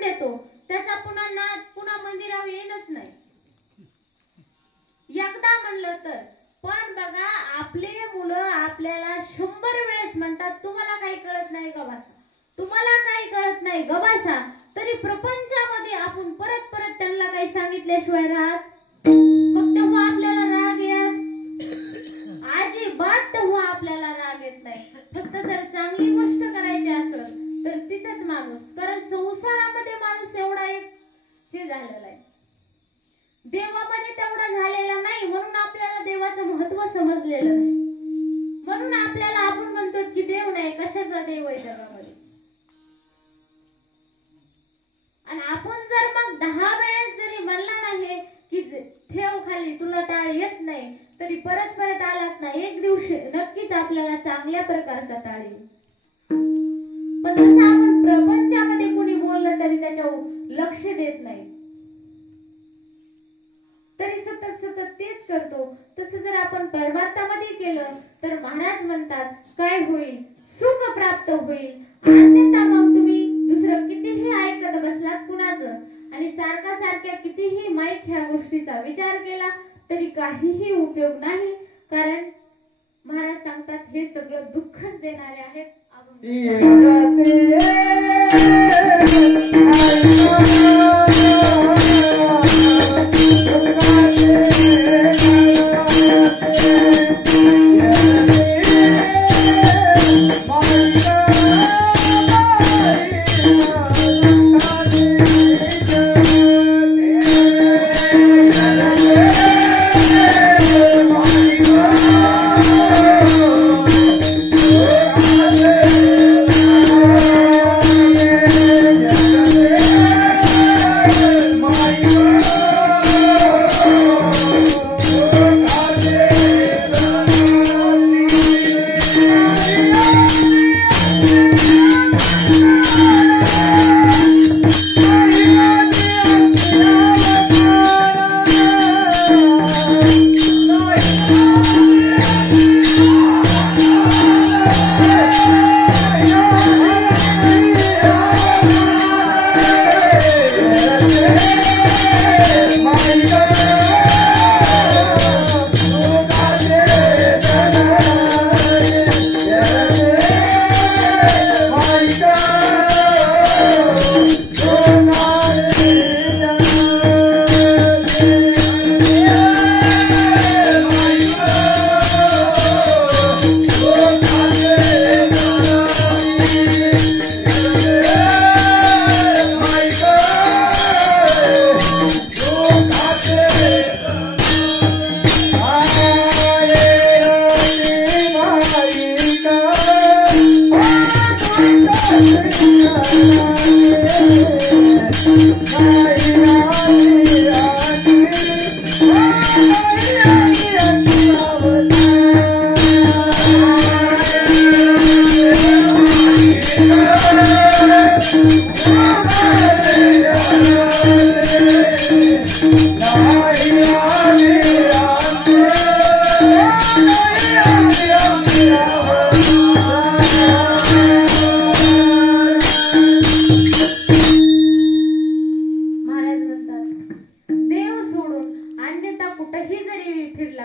देतो. त्याचा पुन्हा नाद पुन्हा मंदिरावर येणच नाही एकदा म्हणलं तर. पण बघा, आपले मुलं आपल्याला 100 वेळेस म्हणतात तुम्हाला काही कळत नाही गबासा, तुम्हाला काही कळत नाही गबासा, तरी प्रपंचामध्ये आपण परत परत त्यांना काही सांगितल्याशिवाय राहत. मग तेव्हा आपल्याला राग येत अजिबात, तेव्हा आपल्याला राग येत नाही. फक्त जर चांगली गोष्ट करायची असेल तर तिथंच माणूस, कारण संसारामध्ये माणूस एवढा एक हे झालेला आहे, देवामध्ये तेवढा झालेला नाही, म्हणून आपल्याला देवाचं महत्व समजलेलं नाही. म्हणून आपल्याला आपण म्हणतो की देव नाही, कशाचा देव आहे जगामध्ये. आणि आपण जर मग 10 वेळेस जरी म्हणला नाही की ठेव खाली तुला टाळ येत नाही, तरी परत आलात ना एक दिवशी नक्कीच आपल्याला चांगल्या प्रकारचा टाळ येईल. पण तसं आपण प्रपंचामध्ये कुणी बोललं तरी त्याच्यावर लक्ष देत नाही. आपण परमार्थामध्ये केलं तर महाराज म्हणतात काय होईल, सुख प्राप्त होईल. अन्यथा मग तुम्ही दुसरं कितीही ऐकत बसलात कुणाचं आणि सारख्या कितीही माईक ह्या गोष्टीचा विचार केला तरी काहीही उपयोग नाही. कारण महाराज सांगतात हे सगळं दुःखच देणारे आहेत.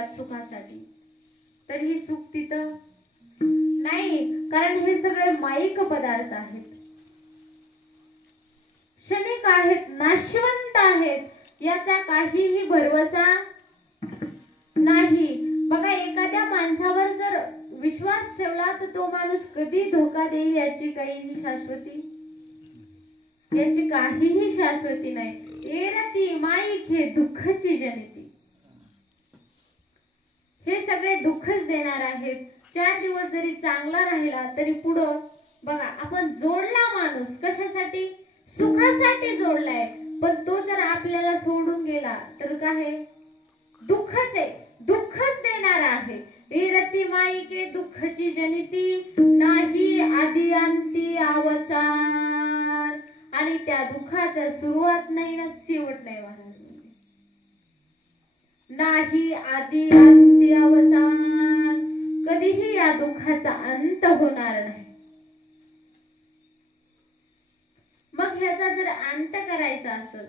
सुखासाठी तरीही सुख तिथं नाही. कारण हे सगळे माईक पदार्थ आहेत, क्षणिक आहेत, नाशवंत आहेत, याचा काहीही भरवसा नाही. बघा, एखाद्या माणसावर जर विश्वास ठेवला तर तो माणूस कधी धोका देईल याची काहीही शाश्वती नाही. एरती माईक हे दुःखाची जनिती, हे सगळे दुःखच देणार आहेत. 4 दिवस जरी चांगला राहिला तरी पुढं बघा, आपण जोडला माणूस कशासाठी, सुखासाठी जोडलाय, पण तो जर आपल्याला सोडून गेला तर काय, दुःखच आहे, दुःखच देणार आहे. एरती माईके दुःखाची जनिती, नाही आदि अंती अवसान. आणि त्या दुःखाचा सुरुवात नाही ना शेवट नाही. महाराज नाही आदि अंती अवसान, कधीही या दुःखाचा अंत होणार नाही. मग ह्याचा जर अंत करायचा असेल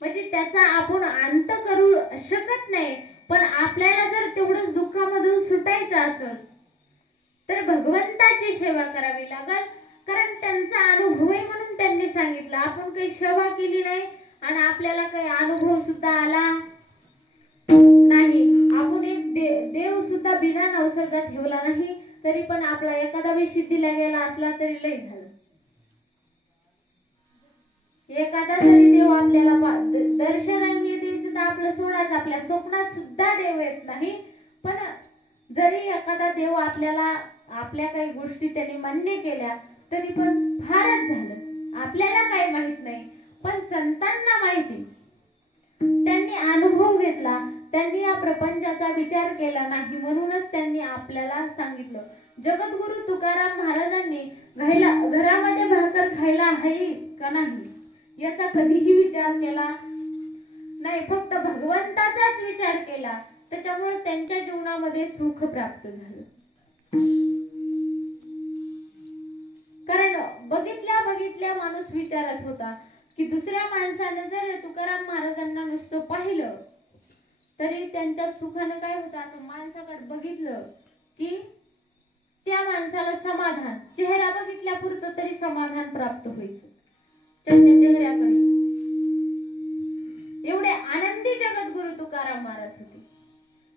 म्हणजे त्याचा आपण अंत करू शकत नाही, पण आपल्याला जर तेवढंच दुःखामधून सुटायचं असेल तर भगवंताची सेवा करावी लागेल. कारण त्यांचा अनुभव आहे म्हणून त्यांनी सांगितलं. आपण काही सेवा केली नाही आणि आपल्याला काही अनुभव सुद्धा आला नाही. आपण एक देव सुद्धा बिना नवसर्गा ठेवला नाही तरी पण आपला एखादा बी सिद्धीला गेला असला तरी लय झालं. एखादा जरी देव आपल्याला दर्शनाने येते सुद्धा आपलं सोडाच, आपल्या स्वप्नात सुद्धा देव येत नाही. पण जरी एखादा देव आपल्याला आपल्या काही गोष्टी त्यांनी मान्य केल्या तरी पण फारच झालं, आपल्याला काही माहित नाही. पण संतांना माहिती, त्यांनी अनुभव घेतला, त्यांनी या प्रपंचाचा विचार केला नाही म्हणूनच त्यांनी आपल्याला सांगितलं. जगद्गुरु तुकाराम महाराजांनी घरामध्ये भाकर खायला आहे का नाही याचा कधीही विचार केला नाही, फक्त भगवंताचाच विचार केला. त्याच्यामुळे त्यांच्या जीवनामध्ये सुख प्राप्त झालं. कारण बघितल्या माणूस विचारत होता की दुसऱ्या माणसाने जर तुकाराम महाराजांना नुसतं पाहिलं तरी त्यांच्या सुखानं काय होतं, असं माणसाकडे बघितलं की त्या माणसाला समाधान, चेहरा बघितल्यापुरतं तरी समाधान प्राप्त व्हायचं त्यांच्या चेहऱ्याकडे. एवढे आनंदी जगद्गुरु तुकाराम महाराज होते.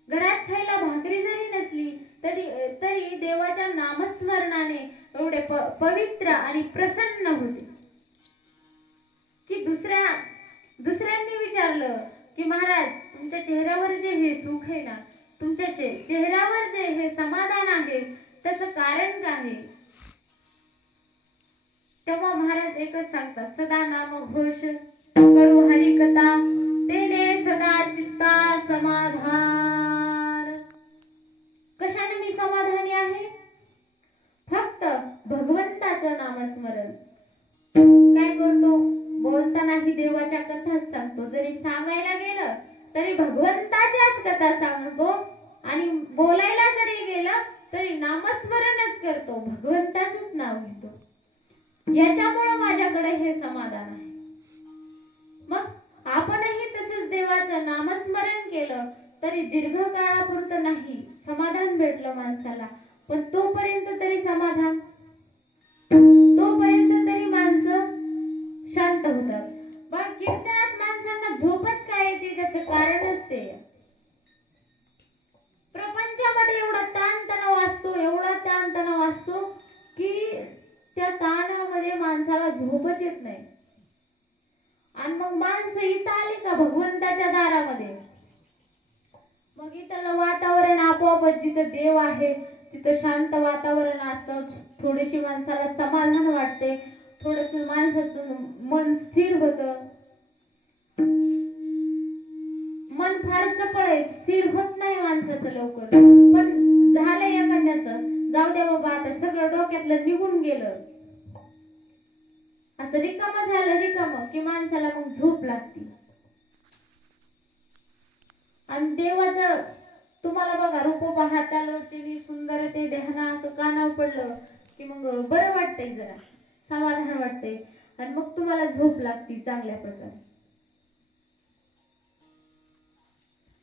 घरात खायला भाकरी जरी नसली तरी देवाच्या नामस्मरणाने एवढे पवित्र आणि प्रसन्न होते की दुसऱ्यांनी विचारलं की महाराज, तुमच्या चेहऱ्यावर जे हे सुख आहे ना, तुमच्या चेहऱ्यावर जे हे समाधान आहे, त्याचं कारण काय आहे? तेव्हा महाराज एकच सांगतात, सदा नाम घोष करू हरी कथा, तेने सदा चित्ता समाधान. कशाने मी समाधानी आहे? फक्त भगवंताचं नामस्मरण. काय करतो? बोलतानाही देवाच्या कथाच सांगतो. जरी सांगायला गेलं तरी भगवंताच्याच कथा सांगतो आणि बोलायला जरी गेलं तरी नामस्मरणच करतो, भगवंताचंच नाव घेतो. याच्यामुळे माझ्याकडे हे समाधान आहे. मग आपणही तसेच देवाचं नामस्मरण केलं तरी दीर्घ काळापुरतं नाही, समाधान भेटलं माणसाला, पण तोपर्यंत तरी समाधान, तोपर्यंत तरी माणसं शांत होतात. मग कीर्तनात माणसांना झोपच काय येते, त्याचं कारणच ते. प्रपंचामध्ये एवढा ताणतणाव असतो की त्या ताणामध्ये माणसाला झोपच येत नाही. आणि मग माणसं इथं आली का भगवंताच्या दारामध्ये, मग इथलं वातावरण आपोआपच, जिथं देव आहे तिथं शांत वातावरण असतं. थोडीशी माणसाला समाधान वाटते, थोडस माणसाचं मन स्थिर होतं. मन फार चपळ आहे, स्थिर होत नाही माणसाचं लवकर. पण झालं एखाद्याचं, जाऊ द्या बाबा, आता सगळं डोक्यातलं निघून गेलं, असं रिकामं झालं की माणसाला मग झोप लागते. आणि देवाचं तुम्हाला बघा, रूप पाहता लोचनी सुंदर ते देहना, असं कानावर पडलं की मग बरं वाटतंय, जरा समाधान वाटतंय आणि मग तुम्हाला झोप लागते चांगल्या प्रकारे.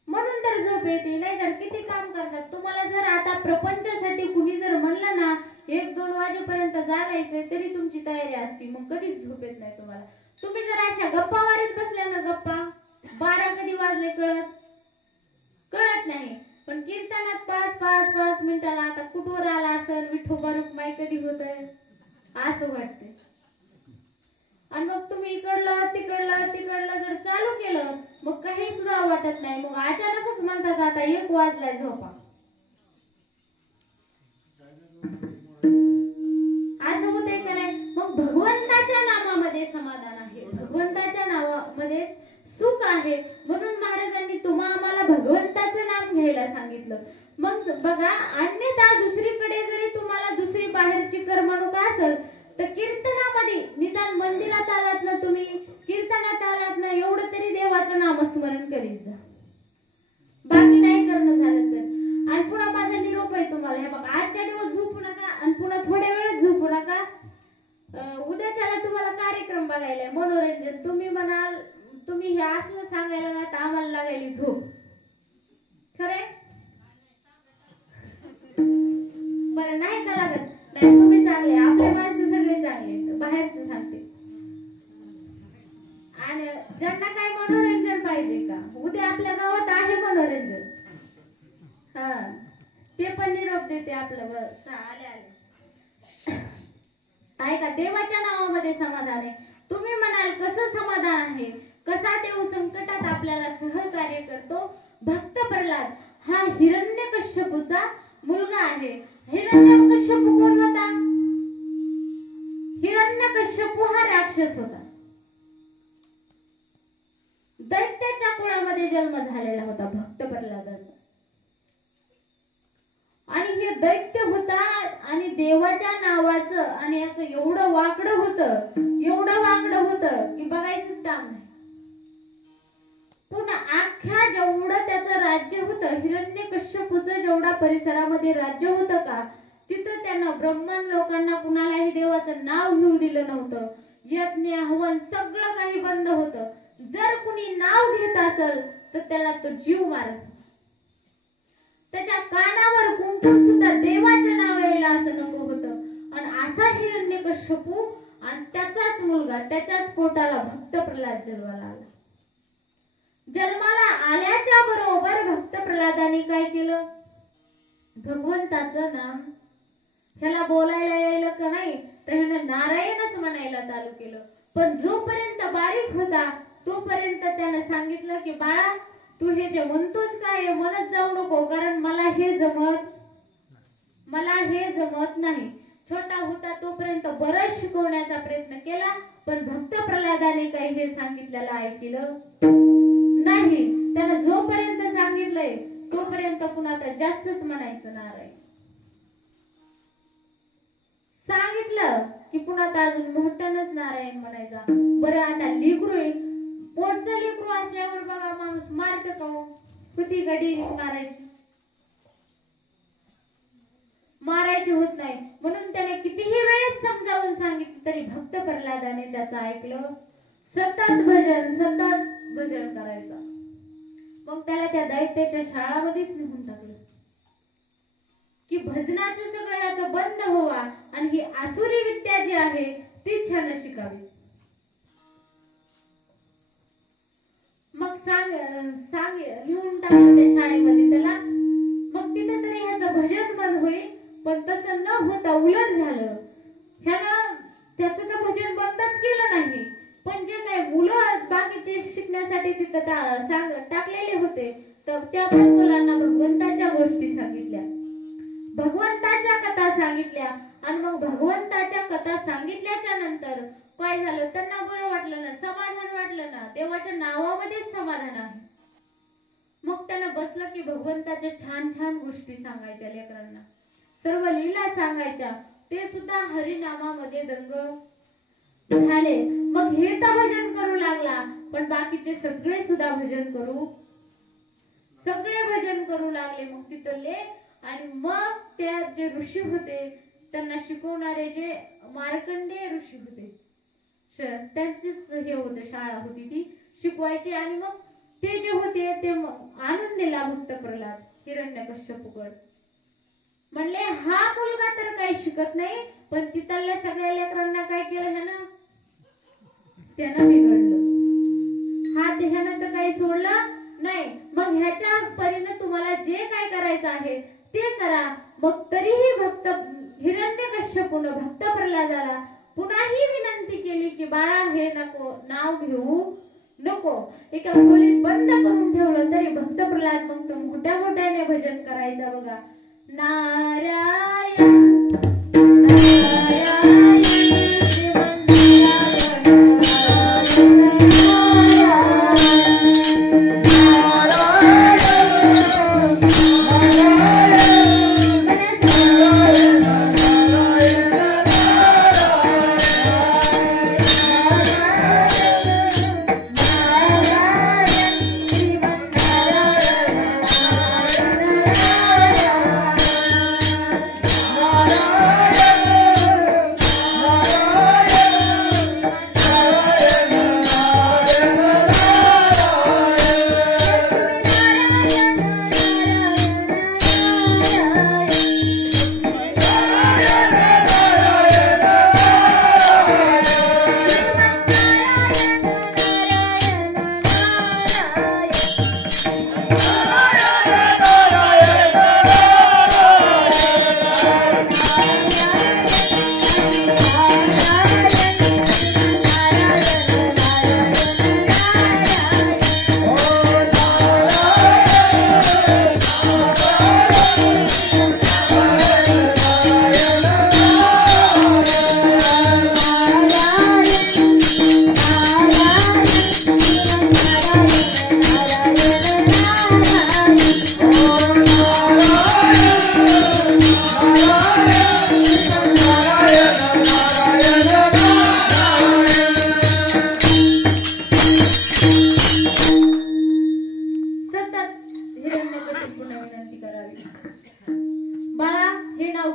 म्हणून तर झोप येते, नाही तर किती काम करतात. तुम्हाला जर आता प्रपंचासाठी कुणी जर म्हणलं ना 1-2 वाजेपर्यंत जागायचंय तरी तुमची तयारी असते, मग कधीच झोप येत नाही तुम्हाला. तुम्ही जर अशा गप्पा मारीत बसल्या ना, गप्पा 12 कधी वाजले कळत नाही. पण कीर्तनात 5 मिनिटाला आता कुठवर आला असेल, विठोबा रुक्माई कधी होतंय असं वाटतंय. आणि मग तुम्ही इकडलं तिकडलं जर चालू केलं मग काही सुद्धा वाटत नाही. मग अचानकच म्हणतात आता 1 वाजलाय, झोपा. असं होतंय का नाही? मग भगवंताच्या नामामध्ये समाधान आहे, भगवंताच्या नावामध्ये सुख आहे. म्हणून महाराजांनी तुम्हा आम्हाला भगवंताचं नाम घ्यायला सांगितलं. मग बघा, अन्यथा दुसरीकडे जरी तुम्हाला दुसरी बाहेरची कर्मणूक असेल तर कीर्तनामध्ये, निदान मंदिरात आलात ना, तुम्ही कीर्तनात आलात ना, एवढं तरी देवाचं नामस्मरण करीत जा. बाकी नाही करणं झालं तर. आणि पुन्हा माझा निरोप आहे तुम्हाला, हे बघा, आजच्या दिवस झोपू नका आणि पुन्हा थोड्या वेळच झोपू नका. उद्याच्याला तुम्हाला कार्यक्रम बघायला, मनोरंजन. तुम्ही म्हणाल तुम्ही हे असलं सांगायला ना तर आम्हाला लागायली झोप. खरंय? बरं, नाही का लागत? नाही, तुम्ही चांगले, आपले माणसं सगळे चांगले, बाहेरचं सांगते. आणि ज्यांना काय मनोरंजन पाहिजे का, उद्या आपल्या गावात आहे मनोरंजन. हा, ते पण निरोप देते आपलं. बस आले ऐका, देवाच्या नावामध्ये समाधान आहे. तुम्ही म्हणाल कसं समाधान आहे, कसा देव संकटात आपल्याला सहकार्य करतो. भक्त प्रल्हाद हा हिरण्यकश्यपूचा मुलगा आहे. हिरण्यकश्यपू कोण होता? हिरण्यकश्यपू हा राक्षस होता. दैत्याच्या कुळामध्ये जन्म झालेला होता भक्त प्रल्हादाचा. आणि हे दैत्य होता आणि देवाच्या नावाचं आणि असं एवढं वाकडं होतं की बघायचंच काम नाही. पुन्हा अख्ख्या जेवढं त्याचं राज्य जे होतं हिरण्यकश्यपूचं जेवढा परिसरामध्ये राज्य होतं का, तिथं त्यानं ब्रह्मांड लोकांना कुणालाही देवाचं नाव घेऊ दिलं नव्हतं. यज्ञ हवन सगळं काही बंद होतं. जर कुणी नाव घेत असेल तर त्याला तो जीव मारत. त्याच्या कानावर कुंकून सुद्धा देवाचं नाव यायला असं नको होतं. आणि असा हिरण्यकश्यपू आणि त्याचाच मुलगा, त्याच्याच पोटाला भक्त प्रल्हाद जन्माला आला. जन्माला आल्याच्या बरोबर भक्त प्रल्हादाने काय केलं, भगवंताचं नाम ह्याला बोलायला यायला का नाही तर ह्यानं नारायणच म्हणायला चालू केलं. पण जोपर्यंत बारीक होता तोपर्यंत त्यानं सांगितलं की बाळा, तू हे जे म्हणतोस काय म्हणत जाऊ नको, कारण मला हे जमत नाही. छोटा होता तोपर्यंत बरंच शिकवण्याचा प्रयत्न केला, पण भक्त प्रल्हादाने काही हे सांगितलेलं ऐकलं नाही. त्यानं जोपर्यंत सांगितलंय तोपर्यंत पुन्हा तर जास्तच म्हणायचं नारायण. सांगितलं की पुन्हा तर अजून मोठ्यानंच नारायण म्हणायचा. बरं आता लेकरू आहे, पोटचं लेकरू असल्यावर बघा माणूस मारत का हो? किती गडी मारायची होत नाही. म्हणून त्याने कितीही वेळेस समजावून सांगितलं तरी भक्त प्रल्हादाने त्याचं ऐकलं. सतत भजन करायचं. मग त्याला त्या दैत्याच्या शाळामध्येच निघून टाकलं की भजनाचं सगळं याचं बंद व्हावा आणि ही आसुरी विद्या जी आहे ती छान शिकावी. मग लिहून टाकलं त्या शाळेमध्ये त्याला. मग तिथे तरी ह्याचं भजन बंद होईल, पण तसं न होता उलट झालं. ह्यानं त्याचं तर भजन बंदच केलं नाही, पण जे काही मुलं बाकीचे शिकण्यासाठी तिथं टाकलेले होते तर त्या पण मुलांना भगवंताच्या गोष्टी सांगितल्या, भगवंताच्या कथा सांगितल्या. आणि मग भगवंताच्या कथा सांगितल्याच्या नंतर काय झालं, त्यांना बरं वाटलं ना, समाधान वाटलं ना, देवाच्या नावामध्येच समाधान आहे. मग त्यानं बसलं की भगवंताच्या छान छान गोष्टी सांगायच्या लेकरांना, सर्व लीला सांगायच्या. ते सुद्धा हरिनामामध्ये दंग झाले. मग हे तर भजन करू लागला, पण बाकीचे सगळे सुद्धा भजन करू लागले. मग तिथले आणि मग त्या जे ऋषी होते त्यांना शिकवणारे जे मार्कंडेय ऋषी होते, त्यांचीच हे होते, शाळा होती ती शिकवायची. आणि मग ते जे होते ते आणून दिला भक्त प्रल्हाद हिरण्यकश्यपूकडे. म्हणले हा मुलगा तर काही शिकत नाही, पण तिथल्या सगळ्या लेकरांना काय केलं ह्यानं, त्यानं बिघडलं. ह्यानं तर काही सोडलं नाही. मग ह्याच्या परीने तुम्हाला जे काय करायचं आहे ते करा. मग तरीही भक्त हिरण्यकश्यपूने भक्त प्रल्हादाला पुन्हाही विनंती केली की बाळा हे नको, नाव घेऊ नको. एका खोलीत बंद करून ठेवलं तरी भक्त प्रल्हाद मग तो मोठ्याने भजन करायचा. बघा, नारायण नारायण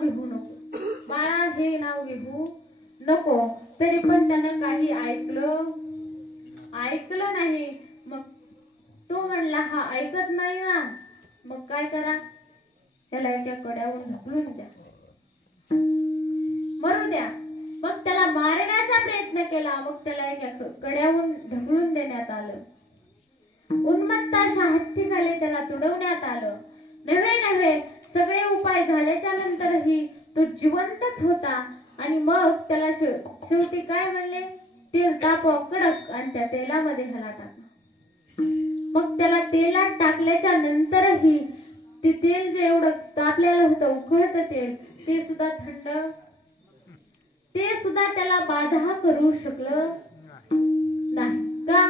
घेऊ नको, बाळा हे नाव घेऊ नको. तरी पण त्यानं काही ऐकलं नाही. मग तो म्हणला हा ऐकत नाही ना, मग काय करा, त्याला एका कड्यावरून ढकलून द्या, मरू द्या. मग त्याला मारण्याचा प्रयत्न केला, मग त्याला एका कड्यावरून ढकलून देण्यात आलं. उन्मत्ताच्या हत्तीखाली त्याला तुडवण्यात आलं. नव्हे सगळे उपाय झाल्याच्या नंतरही तो जिवंतच होता. आणि मग त्याला शेवटी काय म्हणले, तेल तापवा कडक आणि त्या तेलामध्ये ह्याला टाका. मग त्याला तेलात टाकल्याच्या नंतरही ते तेल जे एवढं तापलेलं होतं, उकळतं तेल, ते सुद्धा थंड, ते सुद्धा त्याला बाधा करू शकलं नाही. का?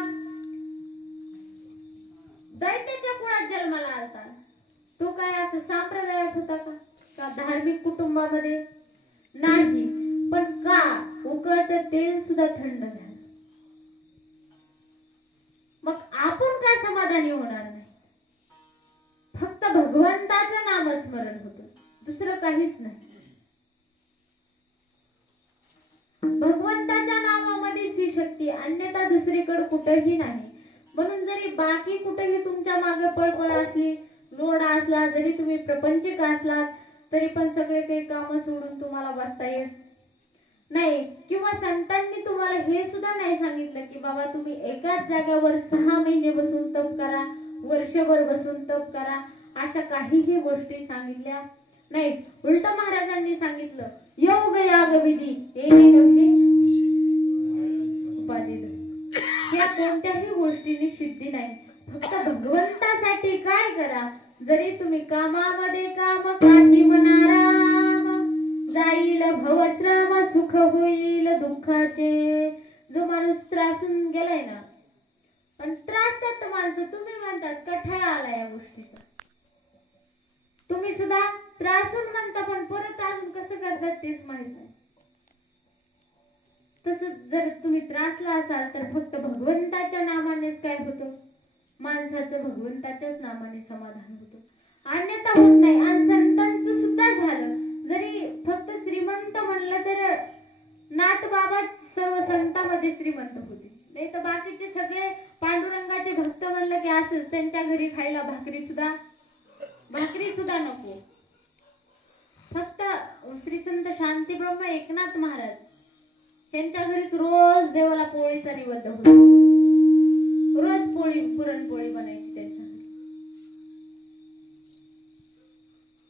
दैत्याच्या कुळात जन्माला आलता तो. काय असं संप्रदायात होता का धार्मिक कुटुंबामध्ये? नाही. पण का उकळतं तेल सुद्धा थंड झालं. मग आपण का समाधानी होणार नाही? फक्त भगवंताचं नामस्मरण होतं, दुसरं काहीच नाही. भगवंताच्या नामामध्येच ही शक्ती, अन्यथा दुसरीकडे कुठेही नाही. म्हणून जरी बाकी कुठेही तुमच्या मागे पळपळ असली, लोढा असला, जरी तुम्ही प्रपंचिक असलात, तरी पण सगळे काही काम सोडून तुम्हाला बसता येत नाही. किंवा संतांनी तुम्हाला हे सुद्धा नाही सांगितलं की बाबा तुम्ही एकाच जागेवर 6 महिने बसून तप करा, वर्षभर बसून तप करा, अशा काहीही गोष्टी सांगितल्या नाहीत. उलट महाराजांनी सांगितलं, योग याग विधी येणे नव्हे उपाधी. या कोणत्याही गोष्टींनी सिद्धी नाही. फक्त भगवंतासाठी काय करा. जरी तुम्ही कामामध्ये काम काही म्हणाराम, जाईल भवश्रम सुख होईल दुःखाचे. जो माणूस त्रासून गेलाय ना, पण त्रासतात माणसं, तुम्ही म्हणतात कठाळा आला या गोष्टीचा, तुम्ही सुद्धा त्रासून म्हणता, पण परत अजून कसं करतात तेच माहित नाही. तसंच जर तुम्ही त्रासला असाल तर फक्त भगवंताच्या नामानेच काय होतं, माणसाचं भगवंताच्याच नामाने समाधान होतं, अन्यथा होत नाही. आणि संतांचं सुद्धा झालं, जरी फक्त श्रीमंत म्हणलं तर नाथ बाबा सर्व संतांमध्ये श्रीमंत होते. नाही तर बाकीचे सगळे पांडुरंगाचे भक्त म्हणलं की असंच, त्यांच्या घरी खायला भाकरी सुद्धा नको. फक्त श्री संत शांती ब्रह्म एकनाथ महाराज त्यांच्या घरी रोज देवाला पोळीचा निवेद्य होता, रोज पुरणपोळी बनायची त्यांच्या घरी.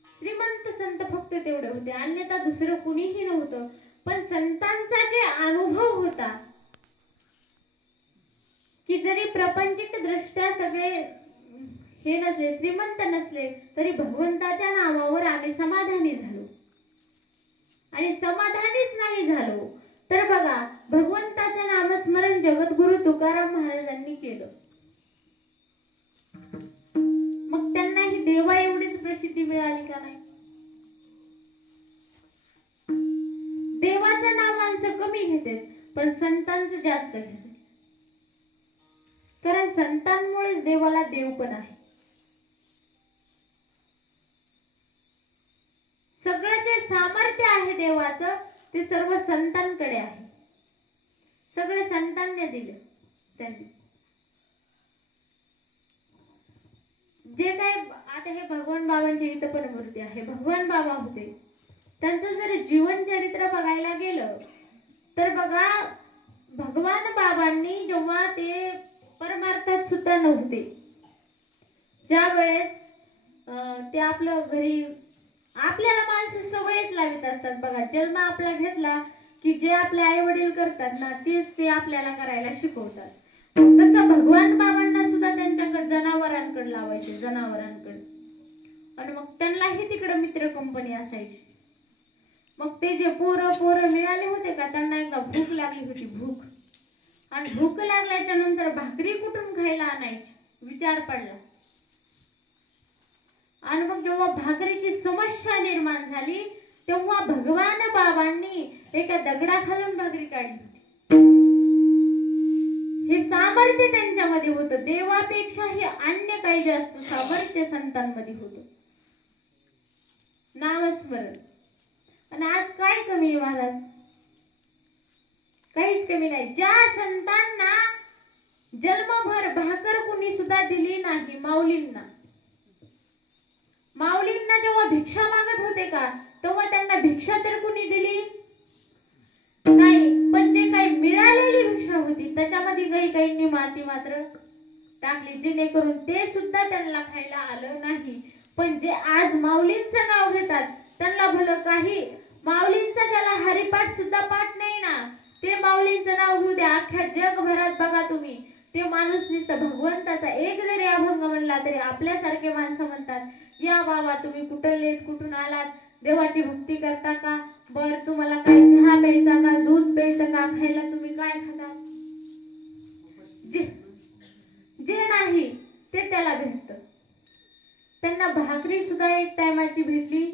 श्रीमंत संत फक्त तेवढे होते, अन्यथा दुसरं कुणीही नव्हतं. पण संतांचा जे अनुभव होता की जरी प्रापंचिक दृष्ट्या सगळे हे नसले, श्रीमंत नसले, तरी भगवंताच्या नावावर आम्ही समाधानी झालो. आणि समाधानीच नाही झालो तर बघा, भगवंताचं नामस्मरण जगद्गुरु तुकाराम महाराजांनी केलं, मग त्यांनाही देवा एवढीच प्रसिद्धी मिळाली का नाही? देवाचं नाव माणसं कमी घेतात, पण संतांचं जास्त घेतात. कारण संतांमुळेच देवाला देव पण आहे. सगळं जे सामर्थ्य आहे देवाचं ते सर्व संतांकडे आहे. सगळं संतांनी दिलं. त्यांनी जे काय आता हे भगवान बाबांची इथं पण मूर्ती आहे, भगवान बाबा होते, त्यांचं जर जीवन चरित्र बघायला गेलं तर बघा, भगवान बाबांनी जेव्हा ते परमार्थात सुद्धा नव्हते, ज्या वेळेस ते आपलं घरी, आपल्याला माणसं सवयच लावित असतात बघा, जन्म आपला घेतला की जे आपले आई वडील करतात ना तेच ते आपल्याला करायला शिकवतात. तसं भगवान बाबांना सुद्धा त्यांच्याकडे जनावरांकडे लावायचे, जनावरांकडे, आणि मग त्यांनाही तिकडे मित्र कंपनी असायची. मग ते जे पोरं मिळाले होते का, त्यांना एकदा भूक लागली होती, भूक, आणि भूक लागल्याच्या नंतर भाकरी कुठून खायला आणायची विचार पडला. आणि मग जेव्हा भाकरीची समस्या निर्माण झाली तेव्हा भगवान बाबांनी एका दगडाखालून भाकरी काढली होती. हे सामर्थ्य त्यांच्यामध्ये होतं, देवापेक्षाही अन्य काही जास्त सामर्थ्य संतांमध्ये होतं. नामस्मरण आणि आज काय कमी आहे महाराज? काहीच कमी नाही. ज्या संतांना जन्मभर भाकर कुणी सुद्धा दिली नाही, माऊलींना जेव्हा भिक्षा मागत होते का, तेव्हा त्यांना भिक्षा तर कुणी दिली नाही. पण जे काही मिळालेली भिक्षा होती त्याच्यामध्ये काही माती मात्र टाकली, जेणेकरून ते सुद्धा त्यांना खायला आलं नाही. पण जे आज माऊलींचं नाव घेतात त्यांना भलं काही माऊलींचा ज्याला हरिपाठ सुद्धा पाठ नाही ना, ते माऊलींचं नाव घेऊ द्या. अख्ख्या जगभरात बघा तुम्ही, ते माणूस नुसतं भगवंताचा एक जरी अभंग म्हणला तरी आपल्यासारखे माणसं म्हणतात, या बाबा तुम्ही कुठून आलात, देवाची भक्ती करता का, बर तुम्हाला काय चहा प्यायचा का, दूध प्यायचं का, खायला तुम्ही काय खाता. जे नाही ते त्याला भेटतं. त्यांना भाकरी सुद्धा एक टायमाची भेटली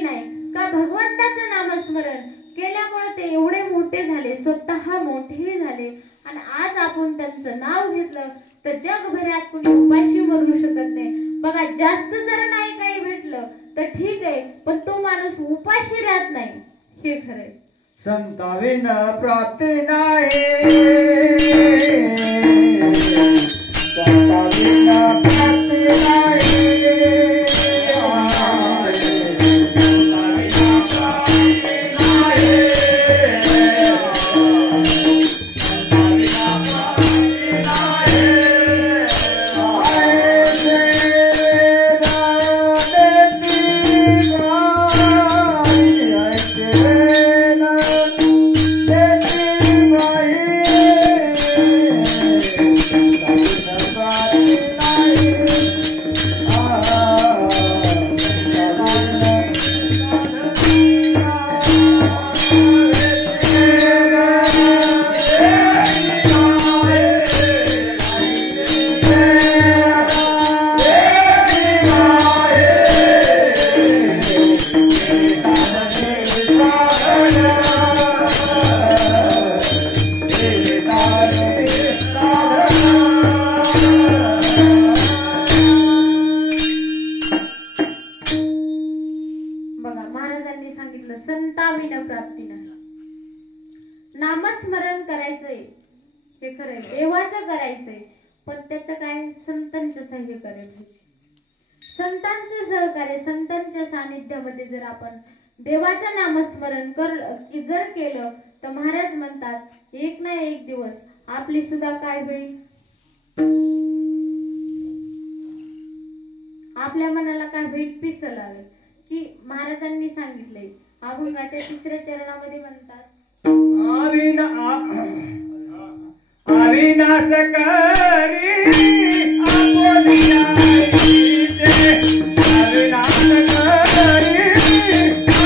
नाही का, भगवंताचं नामस्मरण केल्यामुळे ते एवढे मोठे झाले, स्वतः मोठे झाले. आणि आज आपण त्यांचं नाव घेतलं तर जगभरात कुणी उपाशी मरू शकत नाही. बघा, जास्त जर नाही काही भेटलं तर ठीक आहे, पण तो माणूस उपाशी राहत नाही, हे खरंय. संताविन प्राप्ती नाही, संताविन प्राप्ती नाही. संताविना प्राप्ती नाही. नामस्मरण करायचंय, हे खरंय, देवाचं करायचंय, पण त्याचं काय, संतांचं सहाय्य करायचं. संतांचं सहकार्य, संतांच्या सानिध्यामध्ये जर आपण देवाचं नामस्मरण जर केलं तर महाराज म्हणतात एक ना एक दिवस आपली सुद्धा काय होईल, आपल्या मनाला काय होईल, पिसल आलं की महाराजांनी सांगितलंय अभंगाच्या 3ऱ्या चरणामध्ये म्हणतात, अविनाश करी आपोलिया रे, अविनाश करी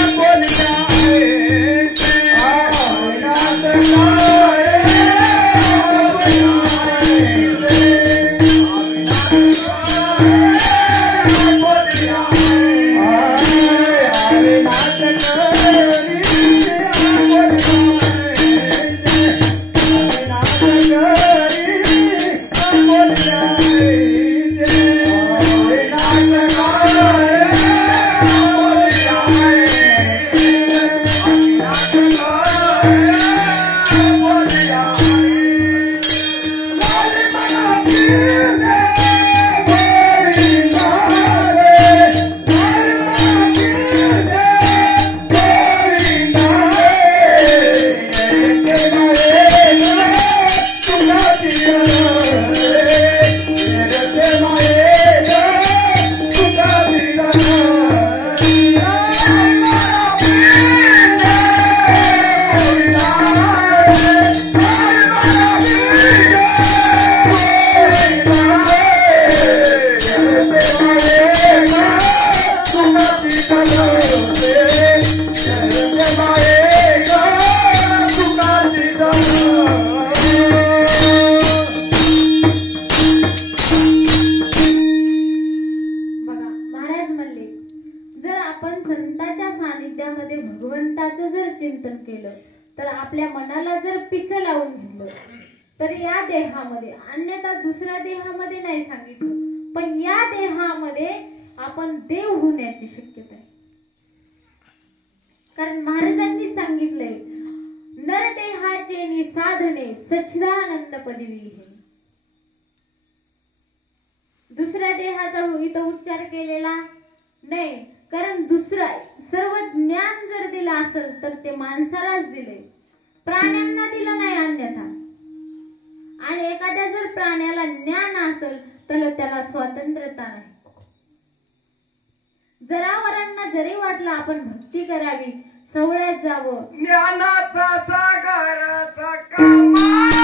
आपोलिया रे, अविनाश करे भगवंताचं जर चिंतन केलं तर आपल्या मनाला जर पिसं लावून घेतलं तर या देहामध्ये, अन्यथा दुसऱ्या देहामध्ये नाही सांगितलं, पण या देहामध्ये आपण देव होण्याची शक्यता आहे. कारण महाराजांनी सांगितलंय नरदेहाचे निसाधने सच्चिदानंद पदवी हे. दुसऱ्या देहाचा इथं उच्चार केलेला नाही, कारण दुसरा सर्व ज्ञान जर दिलं असेल तर ते माणसालाच दिले, प्राण्यांना दिलं नाही अन्यथा. आणि एखाद्या जर प्राण्याला ज्ञान असेल तर त्याला स्वातंत्र्यता नाही. जनावरांना जरी वाटलं आपण भक्ती करावी, सवळ्यात जावं, ज्ञानाचा सागर सका माझा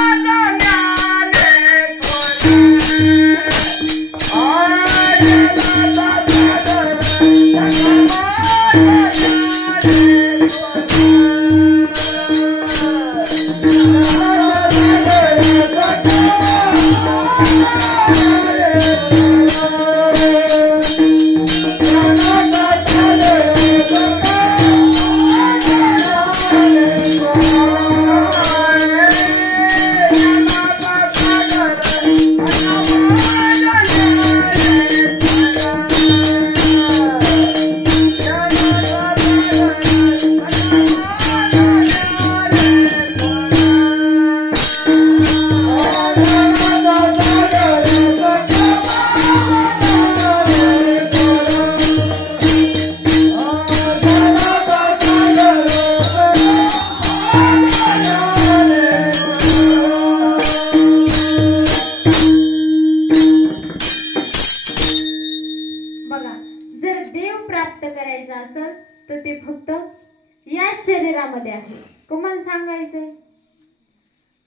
शरीरामध्ये आहे. तुम्हाला सांगायचंय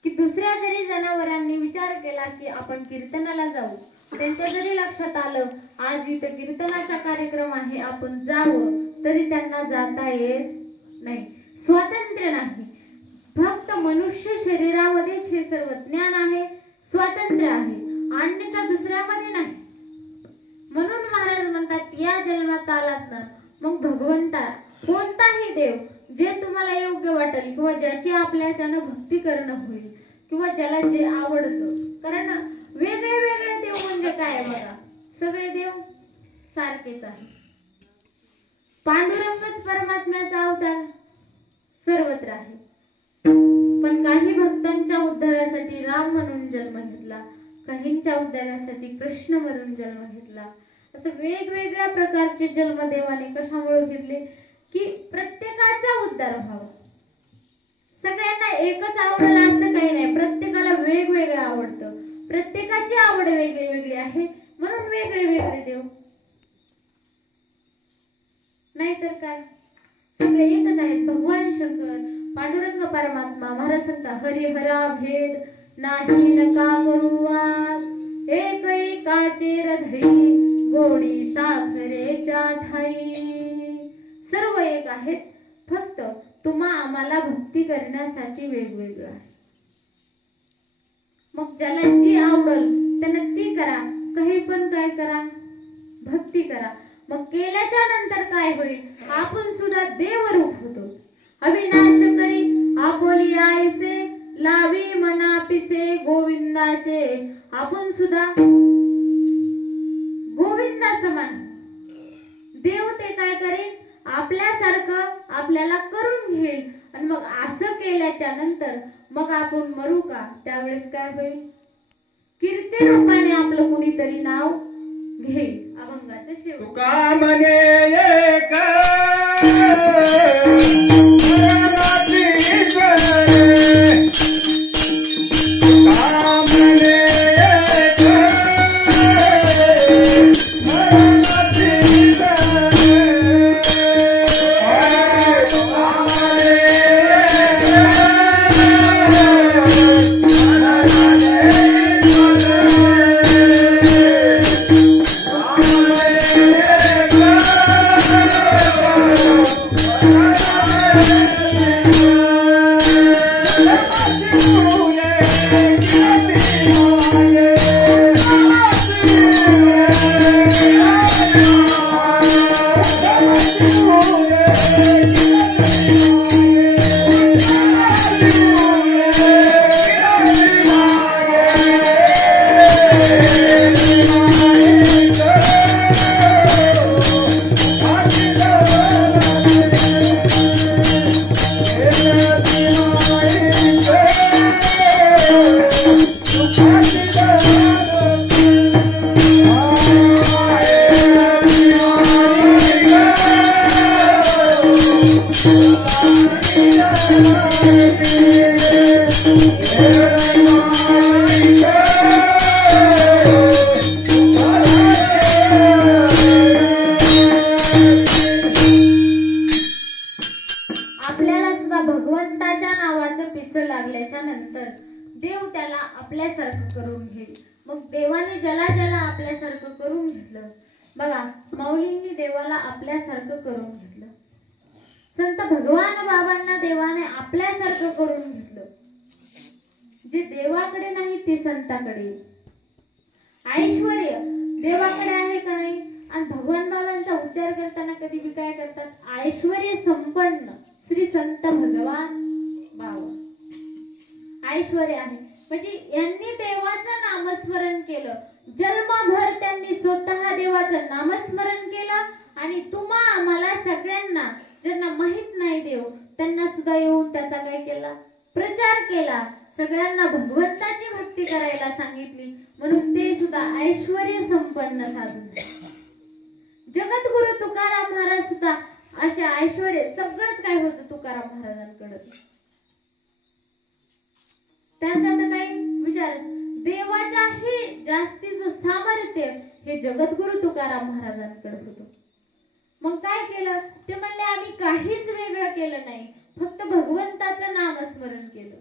की दुसऱ्या जरी जनावरांनी विचार केला की आपण कीर्तनाला जाऊ, त्यांच्या जरी लक्षात आलं आज इथं कीर्तनाचा कार्यक्रम आहे आपण जावं, तरी त्यांना जाता येत नाही. स्वातंत्र्य नाही. फक्त मनुष्य शरीरामध्येच हे सर्व ज्ञान आहे, स्वातंत्र्य आहे, अन्यथा दुसऱ्यामध्ये नाही. म्हणून महाराज म्हणतात या जन्मात आलात ना मग भगवंता कोणताही देव जे तुम्हाला योग्य वाटेल किंवा ज्याची आपल्याच्यानं भक्ती करणं होईल किंवा ज्याला जे आवडतं, कारण वेगळे वेगळे देव म्हणजे काय बघा, सगळे देव सारखेच आहे. पांडुरंगच परमात्म्याचा अवतार सर्वत्र आहे, पण काही भक्तांच्या उद्धारासाठी राम म्हणून जन्म घेतला, काहींच्या उद्धारासाठी कृष्ण म्हणून जन्म घेतला. असं वेगवेगळ्या प्रकारचे जन्म देवाने कशामुळे घेतले की प्रत्येकाचा उद्धार व्हावा. सगळ्यांना एकच आवडलं असं काही नाही, प्रत्येकाला वेगवेगळं आवडतं, प्रत्येकाची आवड वेगळी वेगळी आहे, म्हणून वेगळे वेगळे देव. नाहीतर काय, सगळे एकच आहेत. भगवान शंकर, पांडुरंग परमात्मा. महाराज सांगता हरिहरा भेद नाही नका करू वाद, एक एकाचे हृदयी गोडी साखरेच्या ठाई. सर्व एक आहेत, फक्त तुम्हा आम्हाला भक्ती करण्यासाठी वेगवेगळं आहे. मग ज्याला जी आवडल त्यांना ती करा, काही पण काय करा, भक्ती करा. मग केल्याच्या नंतर काय होईल, आपण सुद्धा देवरूप होतो. अविनाश करी आपोली आयसे, लावी मना पिसे गोविंदाचे. आपण सुद्धा गोविंदा समान देव ते काय करेल, आपल्यासारखं आपल्याला करून घेईल. आणि मग असं केल्याच्या नंतर मग आपण मरू का, त्यावेळेस काय होईल, कीर्ती रूपाने आपलं कुणीतरी नाव घेईल. अभंगाचं शेवट. तुका म्हणे एक Thank you. देवाने ज्याला ज्याला आपल्यासारखं करून घेतलं. बघा, माऊलींनी देवाला आपल्यासारखं करून घेतलं. संत भगवान बाबांना देवाने आपल्यासारखं करून घेतलं. जे देवाकडे नाही ते संताकडे. ऐश्वर्य देवाकडे आहे का नाही? आणि भगवान बाबांचा उच्चार करताना कधी बी काय करतात? ऐश्वर्य संपन्न श्री संत भगवान बाबा. ऐश्वर्य आहे म्हणजे यांनी देवाचं नामस्मरण केलं. जन्मभर त्यांनी स्वतः देवाचं नामस्मरण केलं. आणि तुम्हा आम्हाला सगळ्यांना ज्यांना माहित नाही देव त्यांना सुद्धा येऊन त्याचा काय केला? प्रचार केला. सगळ्यांना भगवंताची भक्ती करायला सांगितली. म्हणून ते सुद्धा ऐश्वर्य संपन्न साधून. जगद्गुरु तुकाराम महाराज सुद्धा असे ऐश्वर्य सगळंच काय होतं तुकाराम महाराजांकडे. त्यांचा तर काही विचार देवाच्याही जास्तीचं सामर्थ्य हे जगद्गुरु तुकाराम महाराजांकडे होतं. मग काय केलं? ते म्हणले आम्ही काहीच वेगळं केलं नाही, फक्त भगवंताचं नामस्मरण केलं.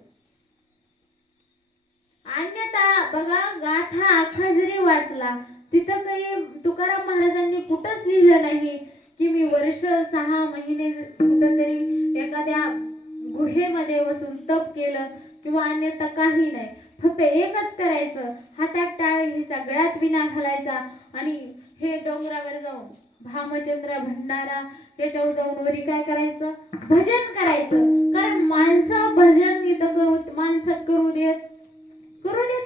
अन्यथा बघा, गाथा आखा जरी वाचला तिथं काही तुकाराम महाराजांनी कुठंच लिहिलं नाही की मी वर्ष 6 महिने कुठंतरी एखाद्या गुहेमध्ये बसून तप केलं किंवा अन्यथा काही नाही. फक्त एकच करायचं, हातात टाळ ही सगळ्यात विना घालायचा आणि हे डोंगरावर जाऊन भामचंद्र भंडारा त्याच्यावर जाऊन वरी काय करायचं? भजन करायचं. कारण माणसं भजन इथं माणसात करू देत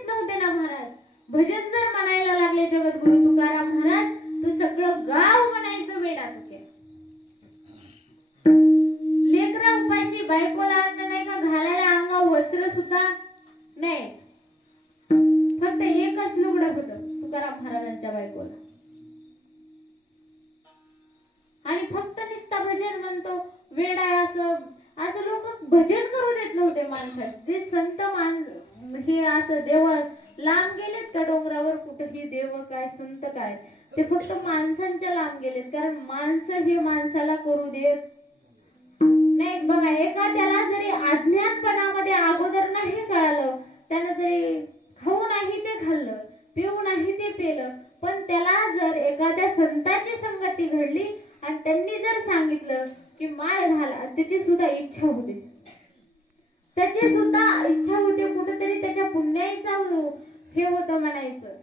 नव्हते ना महाराज. भजन जर म्हणायला लागले जगद्गुरु तुकाराम महाराज तर सगळं गाव म्हणायचं वेडात होते. लेकरा उपाशी बायकोला अन्न नाही का घालायला अंगावर वस्त्र सुद्धा नाही. फक्त एकच लुगडं होतं तुकाराम महाराजांच्या बायकोला. आणि फक्त निस्ता भजन म्हणतो वेड आहे असं लोक भजन करू देत नव्हते माणसात. जे संत हे असं देव लांब गेलेत का डोंगरावर कुठेही देव काय संत काय ते फक्त माणसांच्या लांब गेलेत. कारण माणसं हे माणसाला करू देत नाही. बघा, एखाद्याला जरी अज्ञानपणामध्ये अगोदर नाही कळालं, त्यानं जरी खाऊ नाही ते खाल्लं, पिऊ नाही ते पेलं, पण त्याला जर एखाद्या संताची संगती घडली आणि त्यांनी जर सांगितलं की माळ घाला, त्याची सुद्धा इच्छा होते. त्याची सुद्धा इच्छा होते. कुठेतरी त्याच्या पुण्याईचा हे होतं म्हणायचं.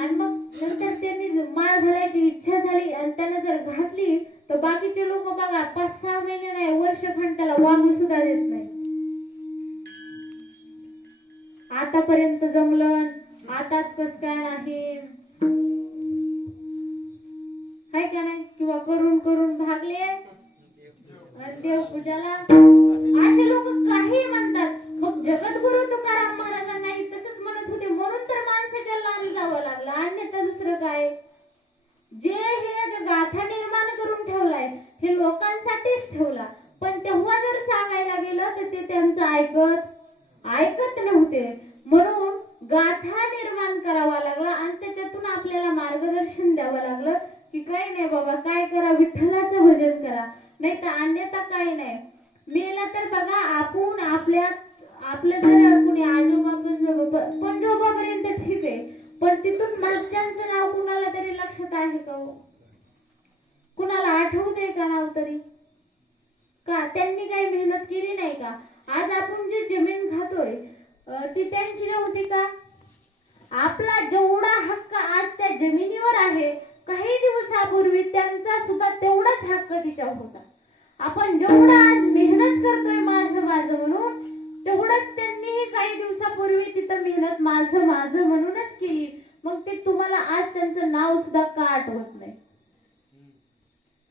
आणि मग नंतर त्यांनी माळ घालायची इच्छा झाली आणि त्याने जर घातली तर बाकीचे लोक बघा 5-6 महिने नाही वर्षखंड त्याला वागू सुद्धा देत नाही. आतापर्यंत जमलं, आताच कस काय नाही हाय का नाही? किंवा करून भागले देवपूजाला असे लोक काही म्हणतात. मग जगद्गुरु तुकाराम महाराजांनाही तसंच म्हणत होते. म्हणून तर माणसाच्या लांब जावं लागलं. अन्यथा दुसरं काय? जे हे गाथा निर्माण करून ठेवलाय हे लोकांसाठीच ठेवला. पण तेव्हा जर सांगायला गेलं तर ते त्यांचं ऐकत नव्हते. म्हणून गाथा निर्माण करावा लागला आणि त्याच्यातून आपल्याला मार्गदर्शन द्यावं लागलं की काही नाही बाबा, काय करा, विठ्ठलाचं भजन करा, नाही तर अन्यथा काही नाही. मेला तर बघा, आपण आपलं जर कुणी आजोबा पंजोबापर्यंत ठीक आहे, पण तिथून मागच्यांचं नाव कुणाला तरी लक्षात आहे का हो? कुणाला आठवतंय का नाव तरी? का त्यांनी काही मेहनत केली नाही का? आज आपण जी जमीन खातोय ती त्यांची नव्हती का? आपला जेवढा हक्क आज त्या जमिनीवर आहे, काही दिवसापूर्वी त्यांचा सुद्धा तेवढाच हक्क तिच्यावर होता. आपण जेवढा आज मेहनत करतोय माझं म्हणून, तेवढंच त्यांनीही काही दिवसापूर्वी तिथं मेहनत माझं म्हणूनच केली. मग ते तुम्हाला आज त्यांचं नाव सुद्धा का आठवत नाही?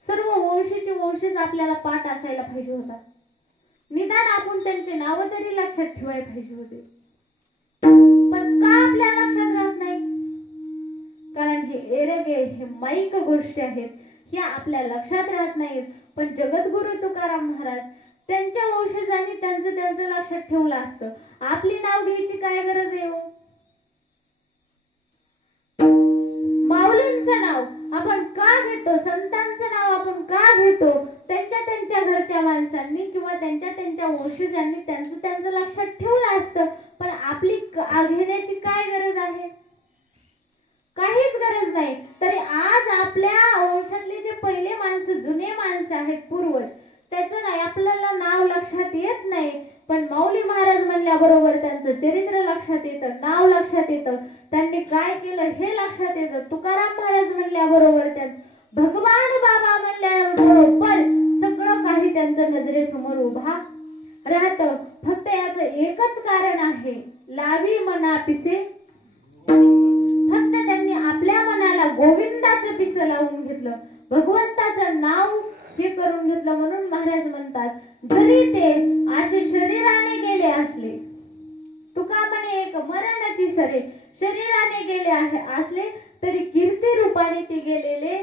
सर्व वंशीच आपल्याला पाठ असायला पाहिजे होता. निदान आपण त्यांचे नाव तरी लक्षात ठेवायला पाहिजे होते. पण का आपल्या लक्षात राहत नाही? कारण हे एरगे, हे माईक गोष्टी आहेत, ह्या आपल्या लक्षात राहत नाहीत. पण जगद्गुरु तुकाराम महाराज त्यांच्या वंशजांनी त्यांचं लक्षात ठेवलं असतं. आपली नाव घ्यायची काय गरज आहे? माऊलींचं नाव आपण का घेतो? संतांचं नाव आपण का घेतो? त्यांच्या घरच्या माणसांनी किंवा त्यांच्या वंशजांनी त्यांचं लक्षात ठेवलं असतं. पण आपली घेण्याची काय गरज आहे? काहीच गरज नाही. तरी आज आपल्या वंशातले जे पहिले माणसं, जुने माणसं आहेत, पूर्वज, त्याचं नाही आपल्याला नाव लक्षात येत नाही, पण माऊली महाराज म्हणल्याबरोबर त्यांचं चरित्र लक्षात येतं, नाव लक्षात येतं, त्यांनी काय केलं हे लक्षात येतं. तुकाराम महाराज म्हणल्याबरोबर त्यांचं, भगवान बाबा म्हणल्याबरोबर सगळं काही त्यांचं नजरेसमोर उभा राहतं. फक्त याचं एकच कारण आहे, लावी मना पिसे. फक्त त्यांनी आपल्या मनाला गोविंदाचं पिसं लावून घेतलं, भगवंताचं नाव हे करून घेतलं. म्हणून महाराज म्हणतात, जरी ते असे शरीराने गेले असले, तुका म्हणे एक मरणाची सरे, शरीराने गेले असले तरी कीर्ती रूपाने ते गेलेले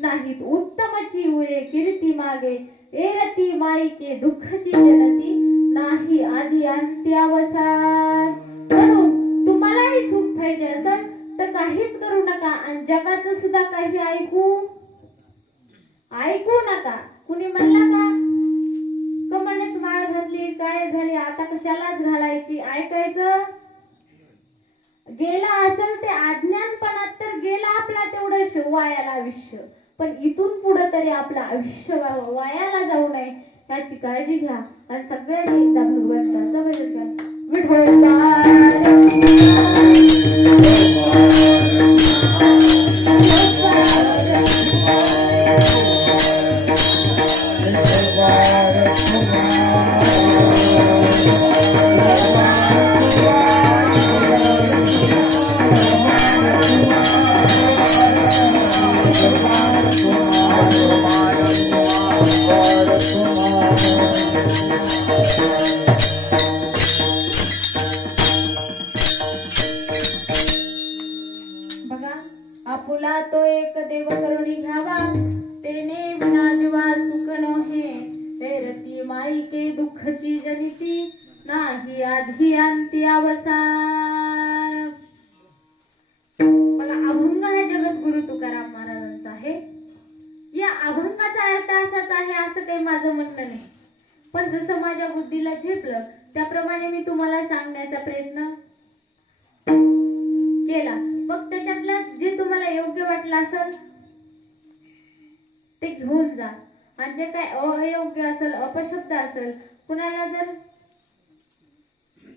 नाहीत. उत्तमची उरे कीर्ती मागे, एरती माईके दुःखची जनती, नाही आधी अंत्यावसान. म्हणून तुम्हालाही सुख पाहिजे असेल तर काहीच करू नका, आणि जगाचं सुद्धा काही ऐकू नका. कुणी म्हणला का कमळच माळ घातली, काय झाली, आता कशालाच घालायची, ऐकायचं. गेला असेल ते अज्ञानपणात तर गेला आपला तेवढं वायाला आयुष्य, पण इथून पुढे तरी आपलं आयुष्य वायाला जाऊ नये याची काळजी घ्या. आणि सगळ्यांनी एकदा भगवंताचं भजन करा. आपुला तो एक देव करुणी घ्यावा, तेने विना जीवा सुख नोहे, रती माई के दुःखची जनिती, नाही आधी अंती अवसान. बघा, अभंग हा जगद्गुरु तुकाराम महाराजांचा आहे. या अभंगाचा अर्थ असाच आहे असं काही माझं म्हणणं नाही, पण जसं माझ्या बुद्धीला झेपलं त्याप्रमाणे मी तुम्हाला सांगण्याचा प्रयत्न केला. मग त्याच्यातलं जे तुम्हाला योग्य वाटलं असेल ते घेऊन जा, आणि जे काय अयोग्य असेल, अपशब्द असेल, कुणाला जर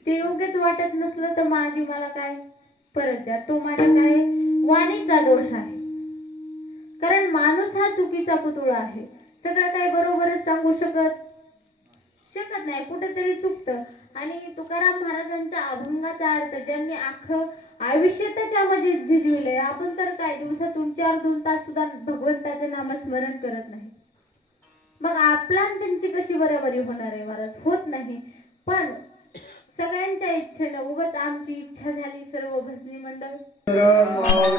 ते योग्यच वाटत नसलं तर माझी मला काय परत द्या. तो माझ्या काय वाणीचा दोष आहे. कारण माणूस हा चुकीचा पुतळा आहे. सगळं काही बरोबरच सांगू शकत नाही, कुठेतरी चुकतं. आणि तुकाराम महाराजांच्या अभंगाचा अर्थ ज्यांनी अख्खं आयुष्य त्याच्यामध्ये झिजविले, आपण तर काय दिवसातून 4-2 तास सुद्धा भगवंताचे नामस्मरण करत नाही. मग आपला त्यांची कशी बरोबरी होणार आहे महाराज? होत नाही. पण सगळ्यांच्या इच्छेनं, उगाच आमची इच्छा झाली सर्व भजनी मंडळ Oh,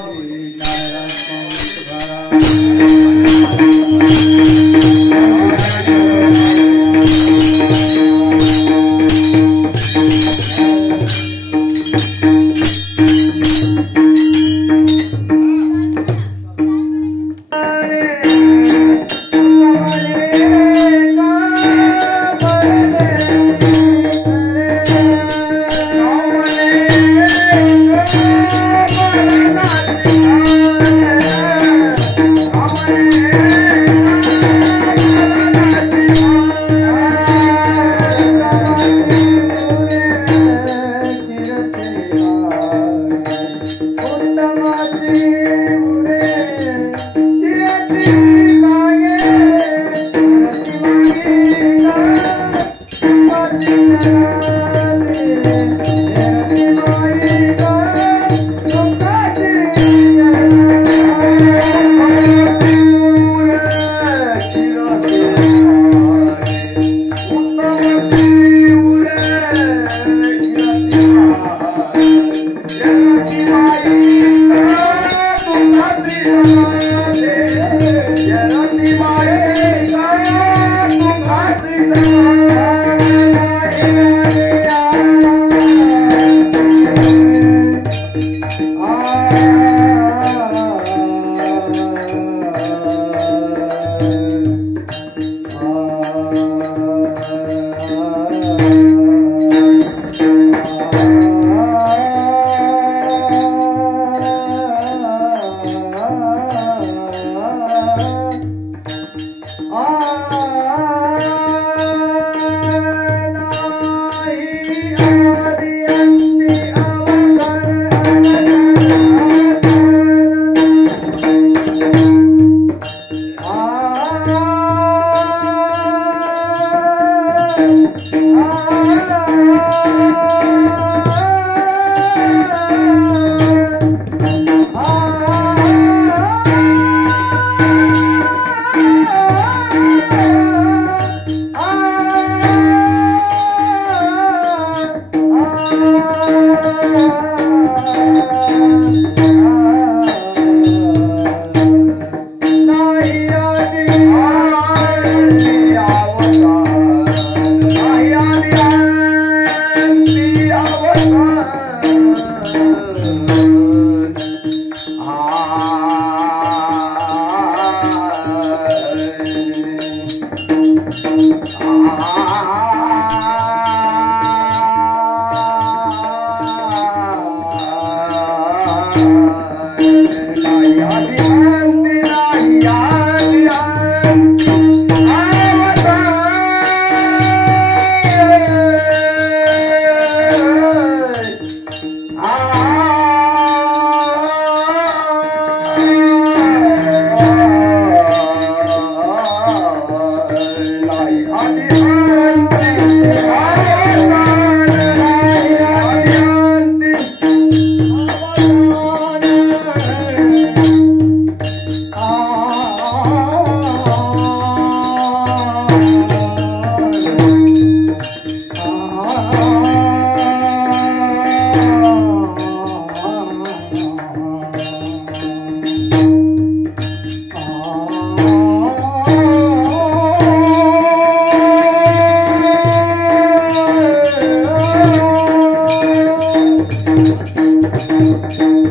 ओ